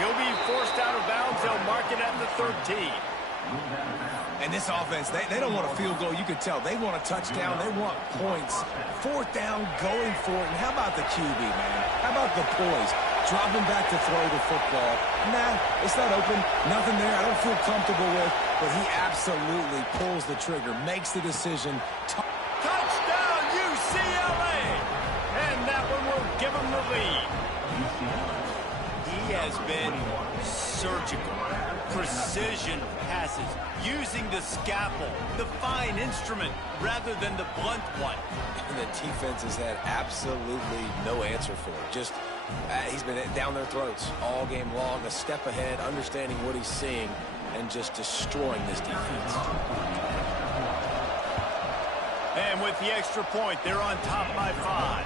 He'll be forced out of bounds. They'll mark it at the 13. And this offense, they don't want a field goal. You can tell. They want a touchdown. They want points. Fourth down, going for it. And how about the QB, man? How about the poise? Dropping back to throw the football. Nah, it's not open. Nothing there I don't feel comfortable with. But he absolutely pulls the trigger, makes the decision. Touchdown, UCLA! And that one will give him the lead. He has been surgical. Precision passes, using the scalpel, the fine instrument, rather than the blunt one. And the defense has had absolutely no answer for it. Just, he's been down their throats all game long, a step ahead, understanding what he's seeing. and just destroying this defense. And with the extra point, they're on top by 5.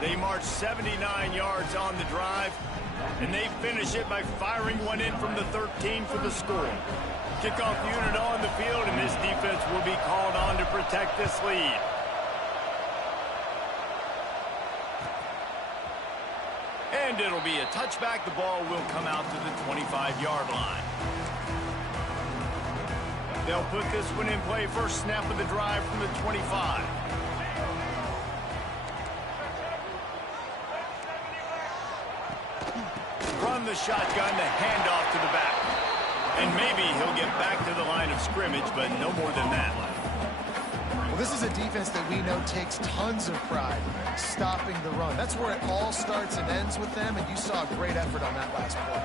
They march 79 yards on the drive, and they finish it by firing one in from the 13 for the score. Kickoff unit on the field, and this defense will be called on to protect this lead. And it'll be a touchback. The ball will come out to the 25-yard line. They'll put this one in play. First snap of the drive from the 25. Run the shotgun, the handoff to the back. And maybe he'll get back to the line of scrimmage, but no more than that. Well, this is a defense that we know takes tons of pride stopping the run. That's where it all starts and ends with them, and you saw a great effort on that last play.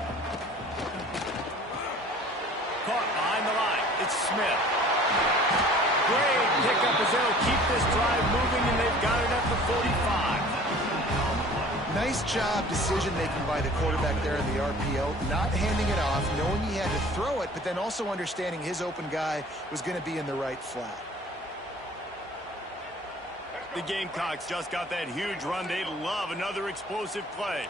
Caught behind the line. It's Smith. Great pickup as they'll keep this drive moving, and they've got it at the 45. Nice job decision-making by the quarterback there in the RPO, not handing it off, knowing he had to throw it, but then also understanding his open guy was going to be in the right flat. The Gamecocks just got that huge run. They love another explosive play.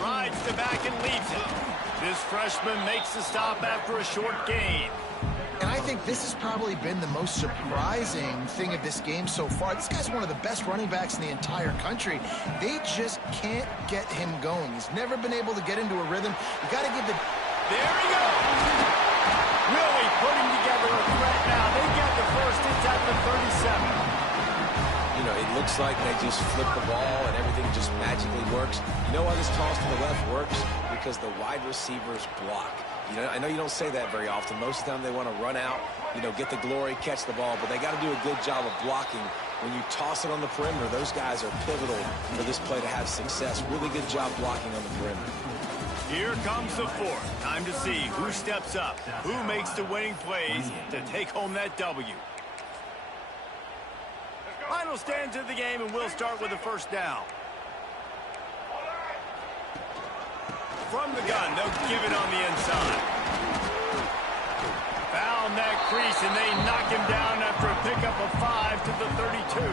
Rides to back and leaves it. This freshman makes the stop after a short gain. And I think this has probably been the most surprising thing of this game so far. This guy's one of the best running backs in the entire country. They just can't get him going. He's never been able to get into a rhythm. You got to give the... There he goes! Really putting together a threat now. They get the first. It's at the 37. You know, it looks like they just flip the ball and everything just magically works. You know why this toss to the left works? Because the wide receivers block. You know, I know you don't say that very often. Most of the time they want to run out, you know, get the glory, catch the ball, but they got to do a good job of blocking. When you toss it on the perimeter, those guys are pivotal for this play to have success. Really good job blocking on the perimeter. Here comes the fourth. Time to see who steps up, who makes the winning plays to take home that W. Final stands of the game, and we'll start with the first down. From the gun, they'll give it on the inside. Found that crease, and they knock him down after a pickup of 5 to the 32.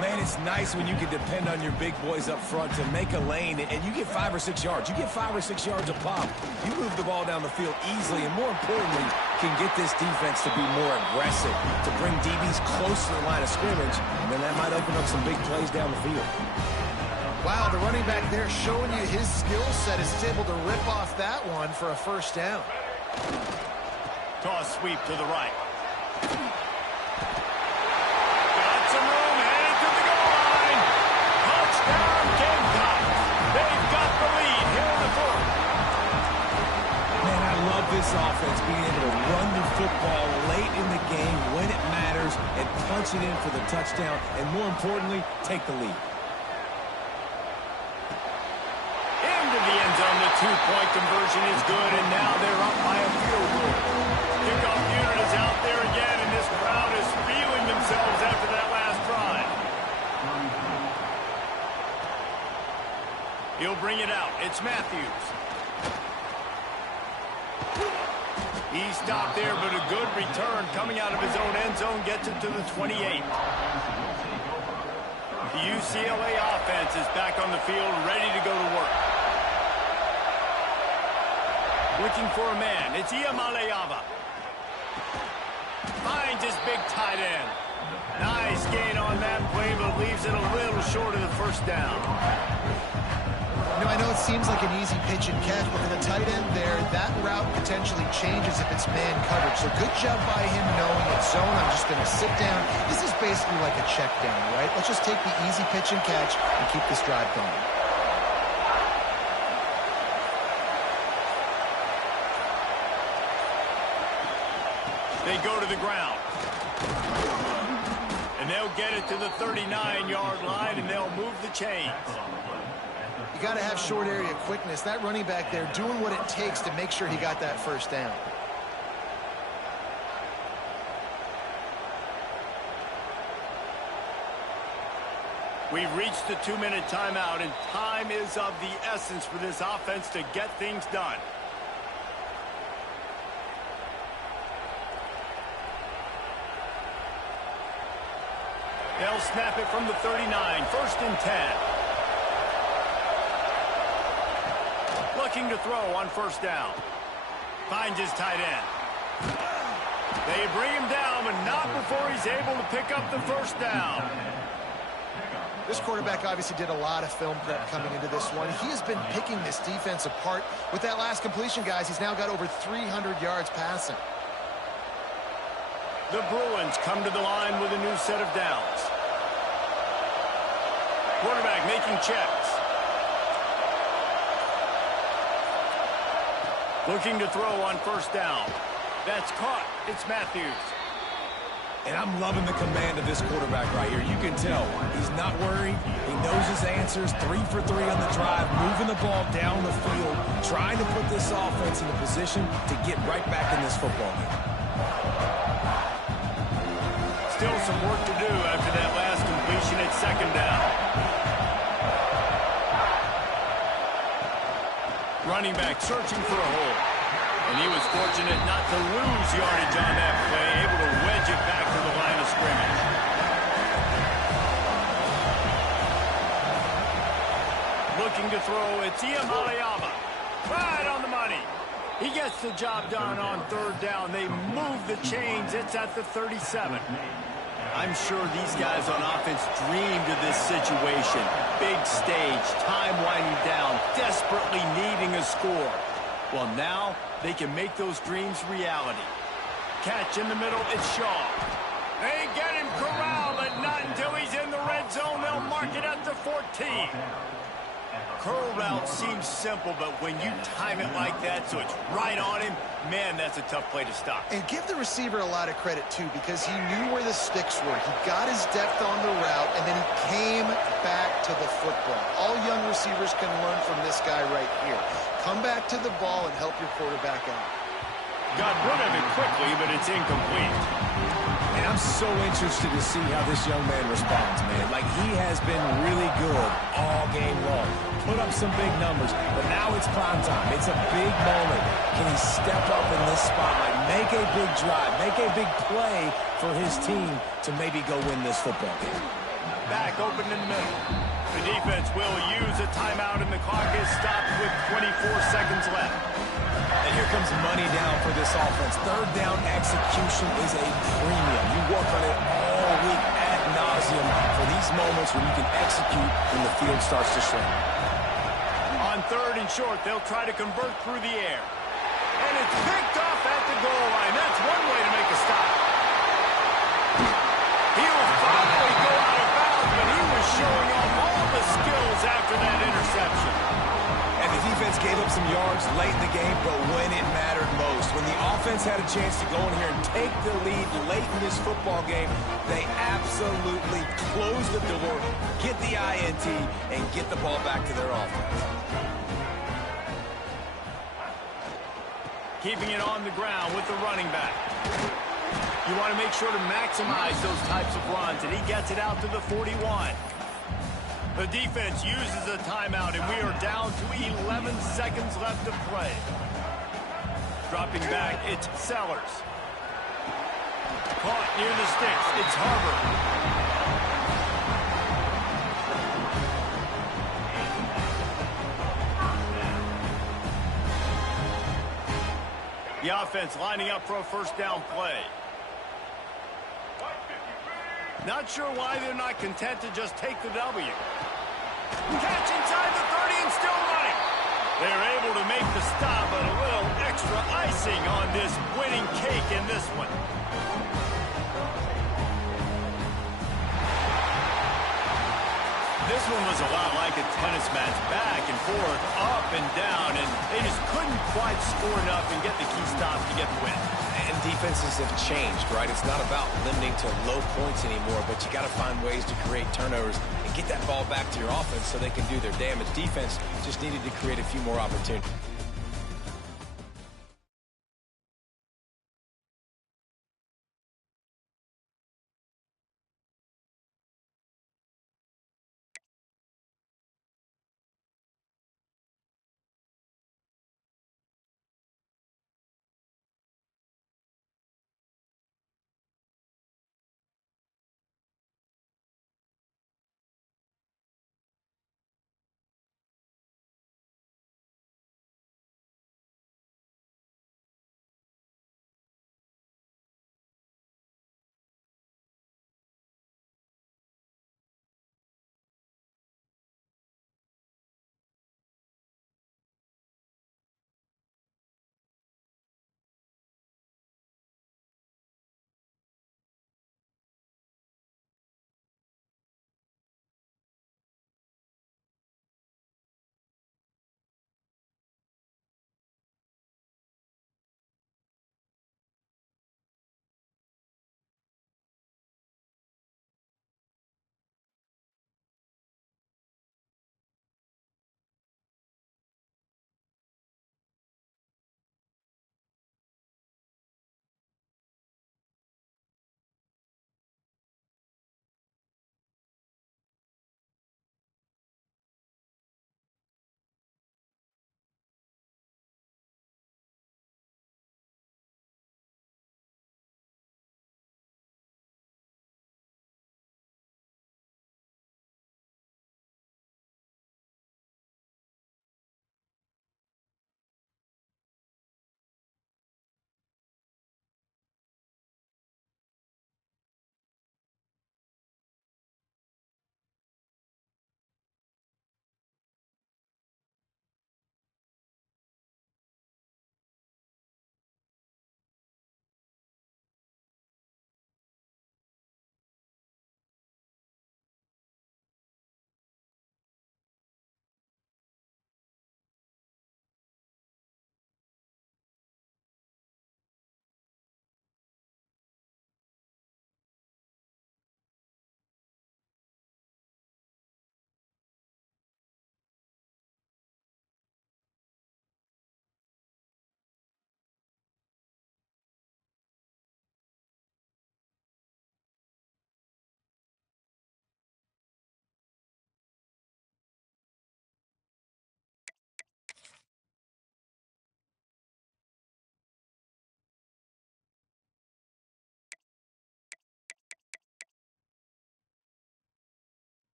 Man, it's nice when you can depend on your big boys up front to make a lane, and you get 5 or 6 yards. You get 5 or 6 yards a pop. You move the ball down the field easily, and more importantly, can get this defense to be more aggressive, to bring DBs close to the line of scrimmage, and then that might open up some big plays down the field. Wow, the running back there showing you his skill set is able to rip off that one for a first down. Toss sweep to the right. Got some room, headed to the goal line. Touchdown, Gamecocks. They've got the lead here in the fourth. Man, I love this offense being able to run the football late in the game when it matters and punch it in for the touchdown, and more importantly, take the lead. The end zone, the two-point conversion is good, and now they're up by a field goal. Kickoff unit is out there again, and this crowd is feeling themselves after that last drive. He'll bring it out. It's Matthews. He stopped there, but a good return coming out of his own end zone gets it to the 28. The UCLA offense is back on the field, ready to go to work. Looking for a man. It's Iamaleava. Finds his big tight end. Nice gain on that play, but leaves it a little short of the first down. You know, I know it seems like an easy pitch and catch, but for the tight end there, that route potentially changes if it's man coverage. So good job by him knowing it's zone. I'm just going to sit down. This is basically like a check down, right? Let's just take the easy pitch and catch and keep this drive going. They go to the ground. And they'll get it to the 39-yard line, and they'll move the chains. You got to have short area quickness. That running back there doing what it takes to make sure he got that first down. We've reached the 2-minute timeout, and time is of the essence for this offense to get things done. They'll snap it from the 39, 1st and 10. Looking to throw on 1st down. Finds his tight end. They bring him down, but not before he's able to pick up the 1st down. This quarterback obviously did a lot of film prep coming into this one. He has been picking this defense apart. With that last completion, guys, he's now got over 300 yards passing. The Bruins come to the line with a new set of downs. Quarterback making checks. Looking to throw on 1st down. That's caught. It's Matthews. And I'm loving the command of this quarterback right here. You can tell he's not worried. He knows his answers. 3 for 3 on the drive, moving the ball down the field, trying to put this offense in a position to get right back in this football game. Still some work to do after that last completion at 2nd down. Running back searching for a hole. And he was fortunate not to lose yardage on that play, able to wedge it back to the line of scrimmage. Looking to throw, it's Iamaleava. Right on the money. He gets the job done on 3rd down. They move the chains. It's at the 37. I'm sure these guys on offense dreamed of this situation. Big stage, time winding down, desperately needing a score. Well, now they can make those dreams reality. Catch in the middle, it's Shaw. They get him corralled, but not until he's in the red zone. They'll mark it at the 14. Curl route seems simple, but when you time it like that so it's right on him, man, that's a tough play to stop. And give the receiver a lot of credit, too, because he knew where the sticks were. He got his depth on the route, and then he came back to the football. All young receivers can learn from this guy right here. Come back to the ball and help your quarterback out. Got rid of it quickly, but it's incomplete. And I'm so interested to see how this young man responds, man. Like, he has been really good all game long. Put up some big numbers, but now it's prime time. It's a big moment. Can he step up in this spotlight, make a big drive, make a big play for his team to maybe go win this football game? Back open in the middle. The defense will use a timeout, and the clock is stopped with 24 seconds left. And here comes money down for this offense. 3rd down execution is a premium. You work on it all week ad nauseum for these moments when you can execute when the field starts to shrink. On 3rd and short, they'll try to convert through the air. And it's picked off at the goal line. That's one way to make a stop. He will finally go out of bounds, but he was showing off all the skills after that interception. And the defense gave up some yards late in the game, but when it mattered most, when the offense had a chance to go in here and take the lead late in this football game, they absolutely close the door, get the INT, and get the ball back to their offense. Keeping it on the ground with the running back. You want to make sure to maximize those types of runs, and he gets it out to the 41. The defense uses a timeout, and we are down to 11 seconds left to play. Dropping back, it's Sellers. Caught near the sticks, it's Harbor. The offense lining up for a 1st down play. Not sure why they're not content to just take the W. Catch inside the 30 and still running. They're able to make the stop, but a little extra icing on this winning cake in this one. This one was a lot like a tennis match, back and forth, up and down, and they just couldn't quite score enough and get the key stop to get the win. And defenses have changed, right? It's not about limiting to low points anymore, but you got to find ways to create turnovers and get that ball back to your offense so they can do their damage. Defense just needed to create a few more opportunities.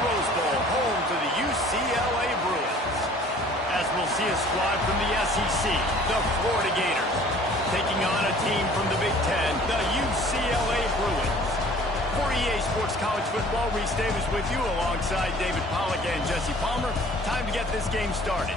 Rose Bowl, home to the UCLA Bruins. As we'll see a squad from the SEC, the Florida Gators, taking on a team from the Big Ten, the UCLA Bruins. For EA Sports College Football, Reese Davis with you alongside David Pollack and Jesse Palmer. Time to get this game started.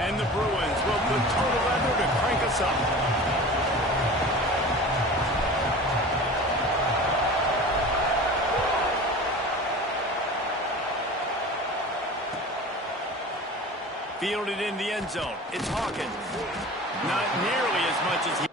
And the Bruins will put total leather to crank us up. Fielded in the end zone. It's Hawkins. Not nearly as much as he...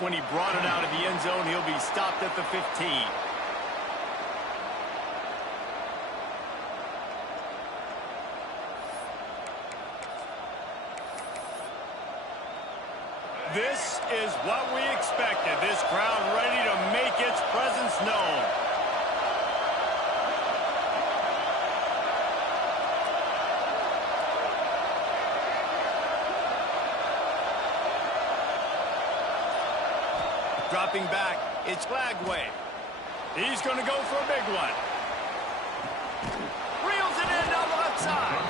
When he brought it out of the end zone, he'll be stopped at the 15. This is what we expected. This crowd ready to make its presence known. Dropping back, it's Flagway. He's going to go for a big one. Reels it in down the left side.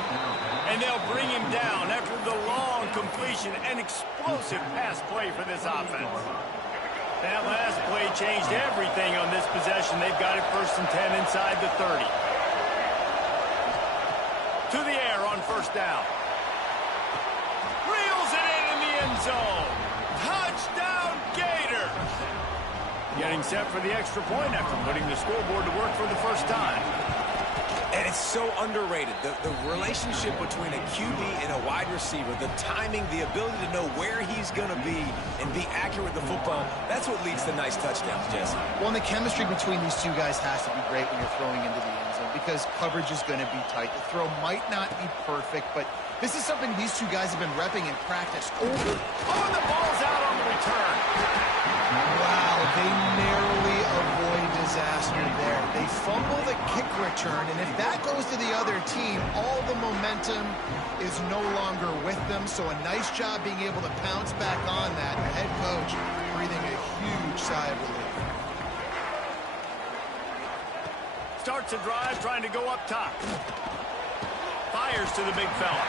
And they'll bring him down after the long completion and explosive pass play for this offense. That last play changed everything on this possession. They've got it 1st and 10 inside the 30. To the air on 1st down. Reels it in the end zone. Touchdown, Gators! Getting set for the extra point after putting the scoreboard to work for the first time. And it's so underrated. The relationship between a QB and a wide receiver, the timing, the ability to know where he's going to be and be accurate with the football, that's what leads to nice touchdowns, Jesse. Well, and the chemistry between these two guys has to be great when you're throwing into the end zone because coverage is going to be tight. The throw might not be perfect, but this is something these two guys have been repping in practice over. Oh, and the ball's out on the return. Wow, they narrowly avoid disaster there. They fumble the kick return, and if that goes to the other team, all the momentum is no longer with them. So a nice job being able to pounce back on that. The head coach breathing a huge sigh of relief. Starts a drive trying to go up top. Fires to the big fella.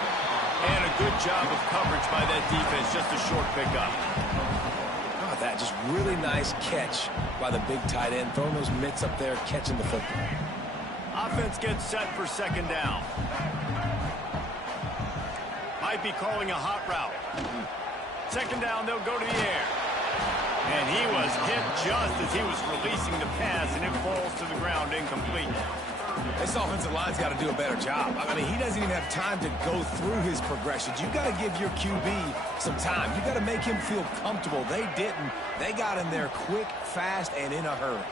And a good job of coverage by that defense. Just a short pickup. How about that? Just really nice catch by the big tight end. Throwing those mitts up there, catching the football. Offense gets set for 2nd down. Might be calling a hot route. 2nd down, they'll go to the air. And he was hit just as he was releasing the pass, and it falls to the ground incomplete. This offensive line's got to do a better job. I mean, he doesn't even have time to go through his progressions. You've got to give your QB some time. You've got to make him feel comfortable. They didn't. They got him there quick, fast, and in a hurry.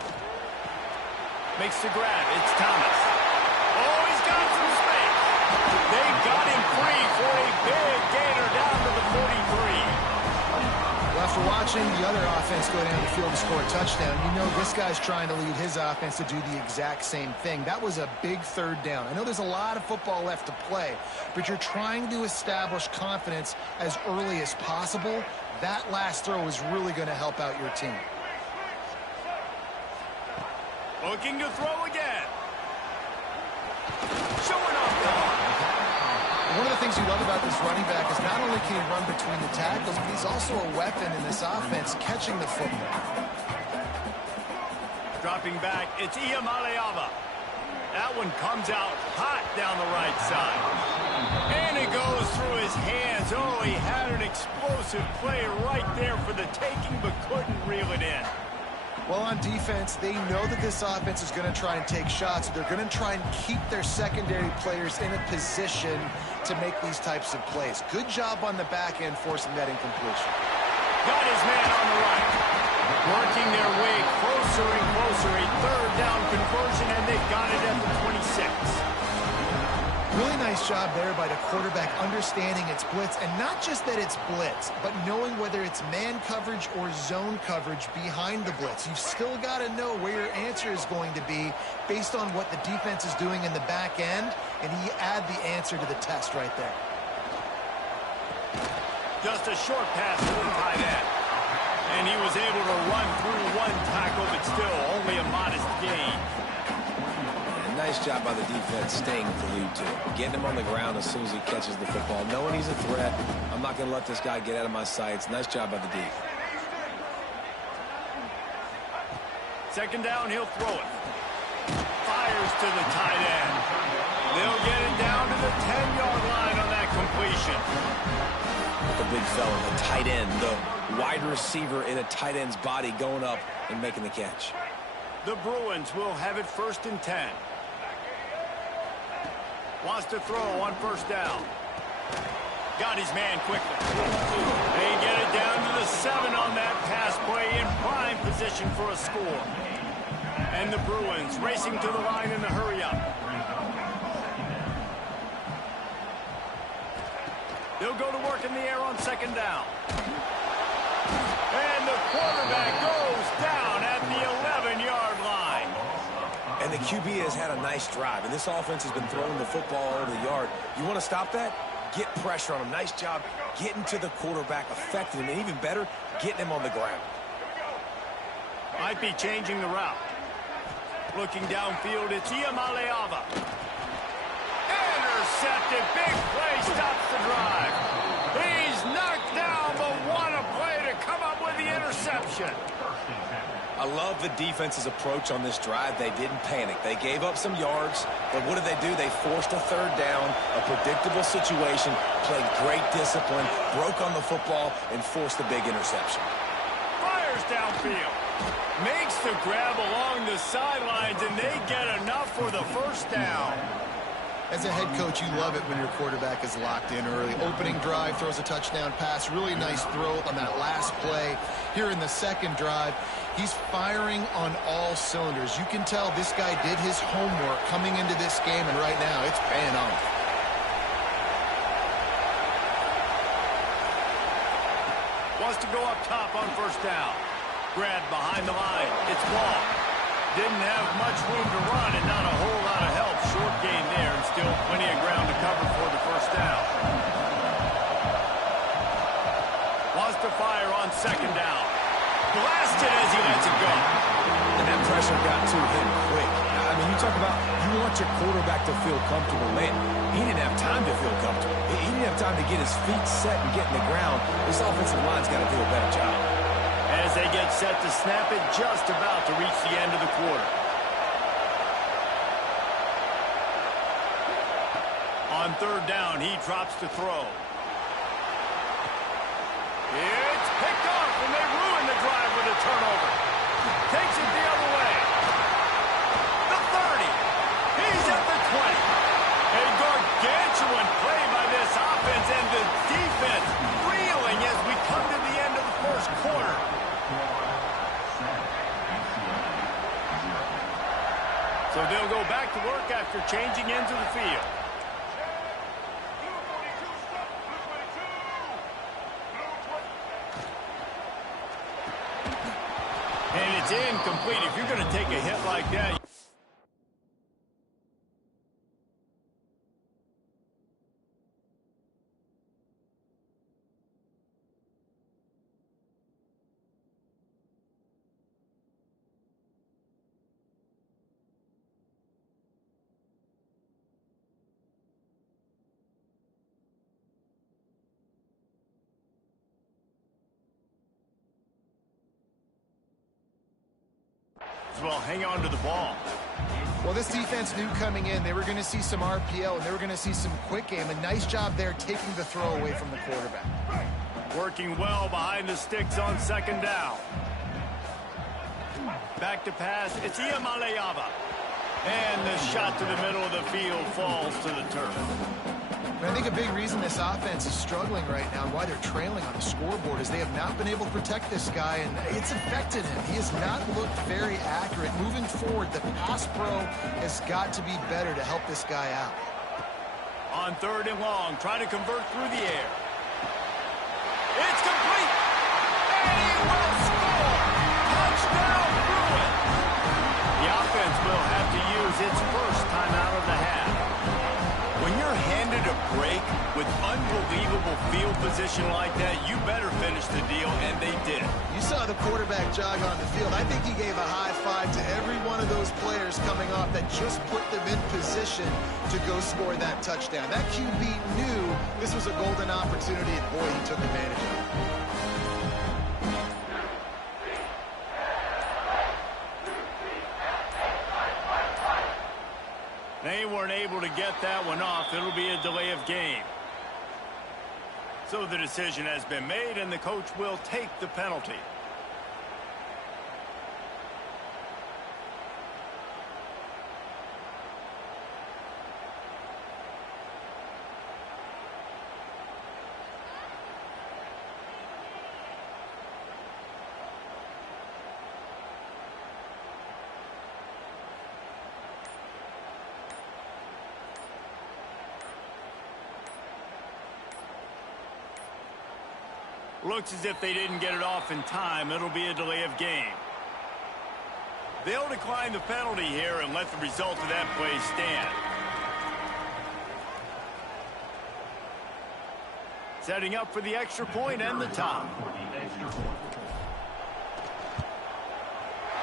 Makes the grab. It's Thomas. Oh, he's got some space. They got him free for a big gainer down to the 43. Well, after watching the other offense go down the field to score a touchdown, you know this guy's trying to lead his offense to do the exact same thing. That was a big 3rd down. I know there's a lot of football left to play, but you're trying to establish confidence as early as possible. That last throw is really going to help out your team. Looking to throw again. Showing off the arm. One of the things you love about this running back is not only can he run between the tackles, but he's also a weapon in this offense catching the football. Dropping back, it's Iamaleava. That one comes out hot down the right side. And it goes through his hands. Oh, he had an explosive play right there for the taking, but couldn't reel it in. Well, on defense, they know that this offense is going to try and take shots. They're going to try and keep their secondary players in a position to make these types of plays. Good job on the back end forcing that incompletion. Got his man on the right. Working their way closer and closer. A third down conversion, and they got it at the 26. Really nice job there by the quarterback understanding it's blitz, and not just that it's blitz, but knowing whether it's man coverage or zone coverage behind the blitz. You've still got to know where your answer is going to be based on what the defense is doing in the back end, and he add the answer to the test right there. Just a short pass to the tight end. And he was able to run through one tackle, but still only a modest gain. Nice job by the defense staying with the lead, too. Getting him on the ground as soon as he catches the football. Knowing he's a threat, I'm not going to let this guy get out of my sights. Nice job by the D. Second down, he'll throw it. Fires to the tight end. They'll get it down to the 10-yard line on that completion. The big fella, the tight end, the wide receiver in a tight end's body going up and making the catch. The Bruins will have it 1st and 10. Wants to throw on first down. Got his man quickly. They get it down to the 7 on that pass play, in prime position for a score. And the Bruins racing to the line in the hurry-up. They'll go to work in the air on second down. And the quarterback goes down at the 11-yard line. And the QB has had a nice drive, and this offense has been throwing the football all over the yard. You want to stop that? Get pressure on him. Nice job getting to the quarterback, affecting him, and even better, getting him on the ground. Might be changing the route. Looking downfield, it's Iamaleava. Intercepted. Big play stops the drive. He's knocked down, but what a play to come up with the interception. I love the defense's approach on this drive. They didn't panic. They gave up some yards, but what did they do? They forced a third down, a predictable situation, played great discipline, broke on the football, and forced a big interception. Fires downfield. Makes the grab along the sidelines, and they get enough for the first down. As a head coach, you love it when your quarterback is locked in early. Opening drive, throws a touchdown pass. Really nice throw on that last play. Here in the second drive, he's firing on all cylinders. You can tell this guy did his homework coming into this game, and right now it's paying off. Wants to go up top on first down. Grabbed behind the line. It's Ball. Didn't have much room to run and not a whole lot of help. Short gain there and still plenty of ground to cover for the first down. Wants to fire on second down. Blasted as he lets it go. And that pressure got to him quick. I mean, you talk about you want your quarterback to feel comfortable. Man, he didn't have time to feel comfortable. He didn't have time to get his feet set and get in the ground. This offensive line's got to do a better job. As they get set to snap it, just about to reach the end of the quarter. On third down, he drops to throw. It's picked off, and they ruin the drive with a turnover. Takes it the other way. The 30. He's at the 20. A gargantuan play by this offense, and the defense reeling as we come to the end of the first quarter. So they'll go back to work after changing into the field. And it's incomplete. If you're going to take a hit like that... Well, hang on to the ball. Well, this defense knew coming in they were going to see some RPO and they were going to see some quick game. A nice job there taking the throw away from the quarterback. Working well behind the sticks on second down. Back to pass. It's Iamaleava. And the shot to the middle of the field falls to the turf. I think a big reason this offense is struggling right now and why they're trailing on the scoreboard is they have not been able to protect this guy, and it's affected him. He has not looked very accurate. Moving forward, the pass pro has got to be better to help this guy out. On third and long, try to convert through the air. It's complete! And he will score! Touchdown, Bruins! The offense will have to use its first time out of the half. When you're handed a break with unbelievable field position like that, you better finish the deal, and they did. You saw the quarterback jog on the field. I think he gave a high five to every one of those players coming off that just put them in position to go score that touchdown. That QB knew this was a golden opportunity, and boy, he took advantage of it. They weren't able to get that one off. It'll be a delay of game. So the decision has been made, and the coach will take the penalty. Looks as if they didn't get it off in time. It'll be a delay of game. They'll decline the penalty here and let the result of that play stand. Setting up for the extra point and the tie.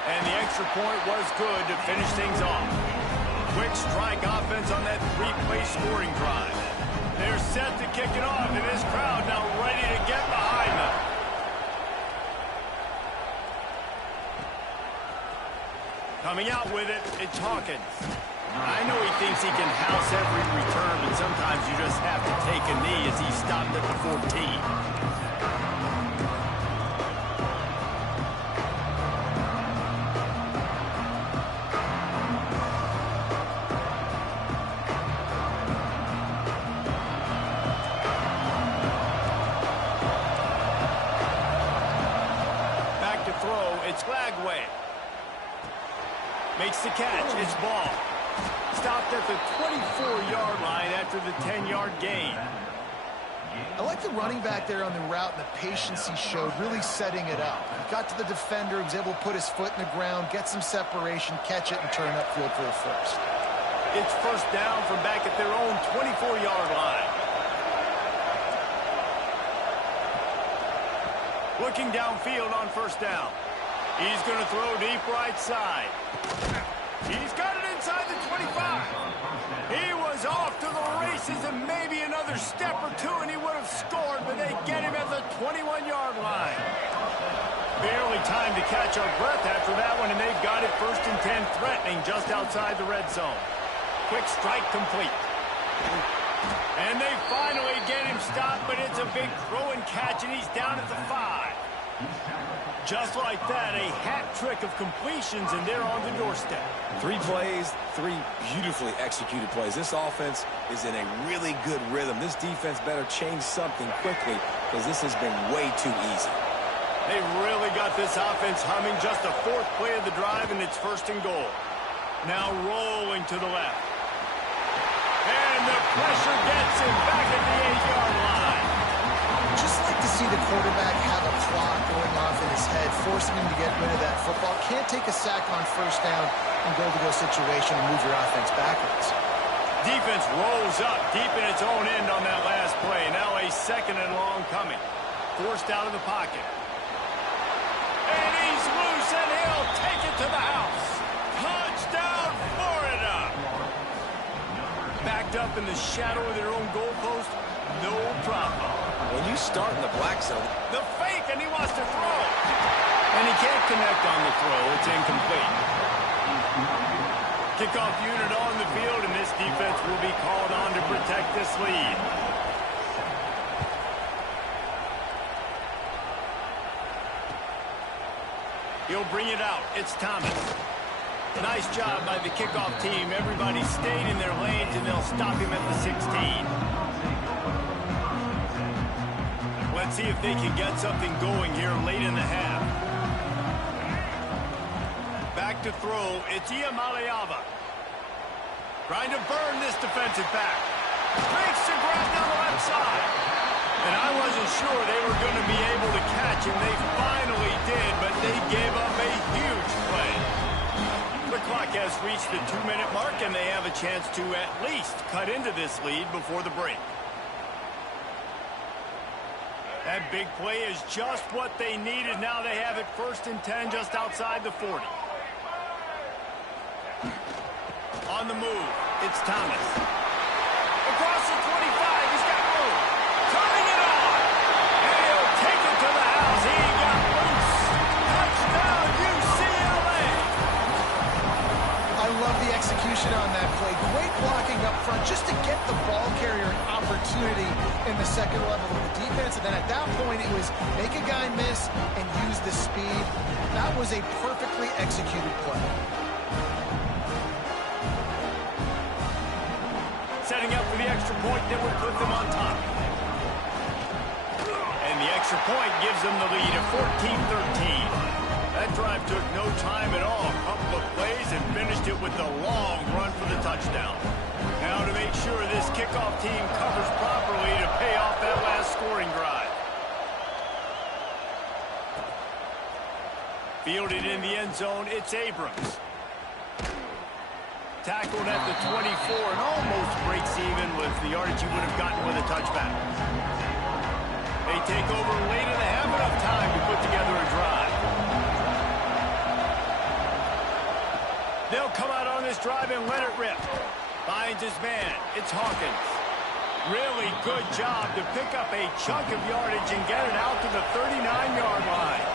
And the extra point was good to finish things off. Quick strike offense on that three-play scoring drive. They're set to kick it off, and this crowd now ready to get behind them. Coming out with it, it's Hawkins. I know he thinks he can house every return, but sometimes you just have to take a knee as he stopped at the 14. Makes the catch. It's ball. Stopped at the 24-yard line after the 10-yard gain. I like the running back there on the route and the patience he showed, really setting it up. He got to the defender, he was able to put his foot in the ground, get some separation, catch it, and turn upfield for the first. It's first down from back at their own 24-yard line. Looking downfield on first down. He's going to throw deep right side. He's got it inside the 25. He was off to the races and maybe another step or two and he would have scored, but they get him at the 21-yard line. Barely time to catch our breath after that one, and they've got it first and 10, threatening just outside the red zone. Quick strike complete. And they finally get him stopped, but it's a big throw and catch, and he's down at the 5. Just like that, a hat trick of completions, and they're on the doorstep. 3 plays, 3 beautifully executed plays. This offense is in a really good rhythm. This defense better change something quickly because this has been way too easy. They really got this offense humming. Just the 4th play of the drive, and it's first and goal. Now rolling to the left. And the pressure gets him back at the 8-yard line. Just like to see the quarterback have a clock going off in his head, forcing him to get rid of that football. Can't take a sack on first down and goal-to-go situation and move your offense backwards. Defense rolls up deep in its own end on that last play. Now a second and long coming. Forced out of the pocket. And he's loose, and he'll take it to the house. Touchdown, Florida! Backed up in the shadow of their own goalpost, no problem. When you start in the black zone, the fake, and he wants to throw. And he can't connect on the throw. It's incomplete. Kickoff unit on the field, and this defense will be called on to protect this lead. He'll bring it out. It's Thomas. Nice job by the kickoff team. Everybody stayed in their lanes, and they'll stop him at the 16. Let's see if they can get something going here late in the half. Back to throw. It's Iamaleava. Trying to burn this defensive back. Makes the grab down the left side. And I wasn't sure they were going to be able to catch him. They finally did, but they gave up a huge play. The clock has reached the 2-minute mark, and they have a chance to at least cut into this lead before the break. That big play is just what they needed. Now they have it 1st and 10 just outside the 40. On the move, it's Thomas. Across the 25, he's got room. Turning it on. And he'll take it to the house. He got loose. Touchdown, UCLA. I love the execution on that play. Great blocking up front just to get the ball carrier an opportunity in the second level of the defense. And then at that point, it was make a guy miss and use the speed. That was a perfectly executed play. Setting up for the extra point that would put them on top. And the extra point gives them the lead at 14-13. That drive took no time at all. A couple of plays and finished it with the long run for the touchdown. Now to make sure this kickoff team covers properly to pay off that last scoring drive. Fielded in the end zone, it's Abrams. Tackled at the 24 and almost breaks even with the yardage he would have gotten with a touchback. They take over late in the half, enough time to put together a drive. They'll come out on this drive and let it rip. Finds his man. It's Hawkins. Really good job to pick up a chunk of yardage and get it out to the 39-yard line.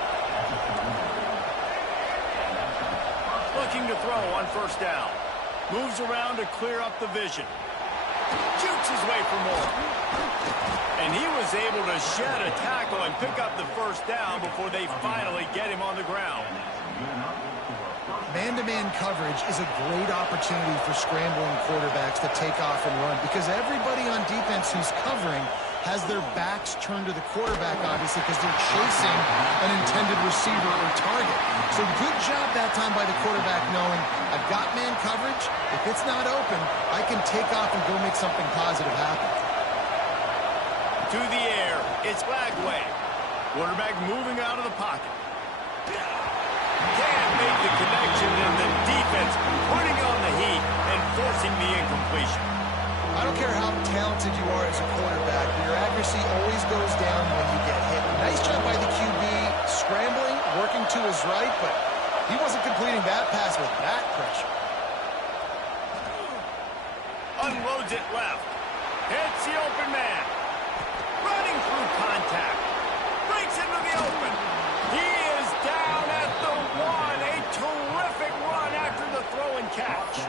Looking to throw on 1st down. Moves around to clear up the vision. Jukes his way for more. And he was able to shed a tackle and pick up the 1st down before they finally get him on the ground. Man-to-man coverage is a great opportunity for scrambling quarterbacks to take off and run because everybody on defense who's covering has their backs turned to the quarterback, obviously, because they're chasing an intended receiver or target. So good job that time by the quarterback knowing I've got man coverage. If it's not open, I can take off and go make something positive happen. To the air, it's Lagway. Quarterback moving out of the pocket. Can't make the connection, and the defense putting on the heat and forcing the incompletion. I don't care how talented you are as a quarterback, your accuracy always goes down when you get hit. Nice job by the QB, scrambling, working to his right, but he wasn't completing that pass with that pressure. Unloads it left. Hits the open man. Running through contact. Breaks into the open. He is down at the 1. A terrific run after the throw and catch.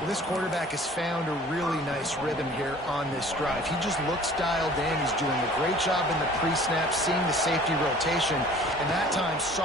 Well, this quarterback has found a really nice rhythm here on this drive. He just looks dialed in. He's doing a great job in the pre-snap, seeing the safety rotation, and that time saw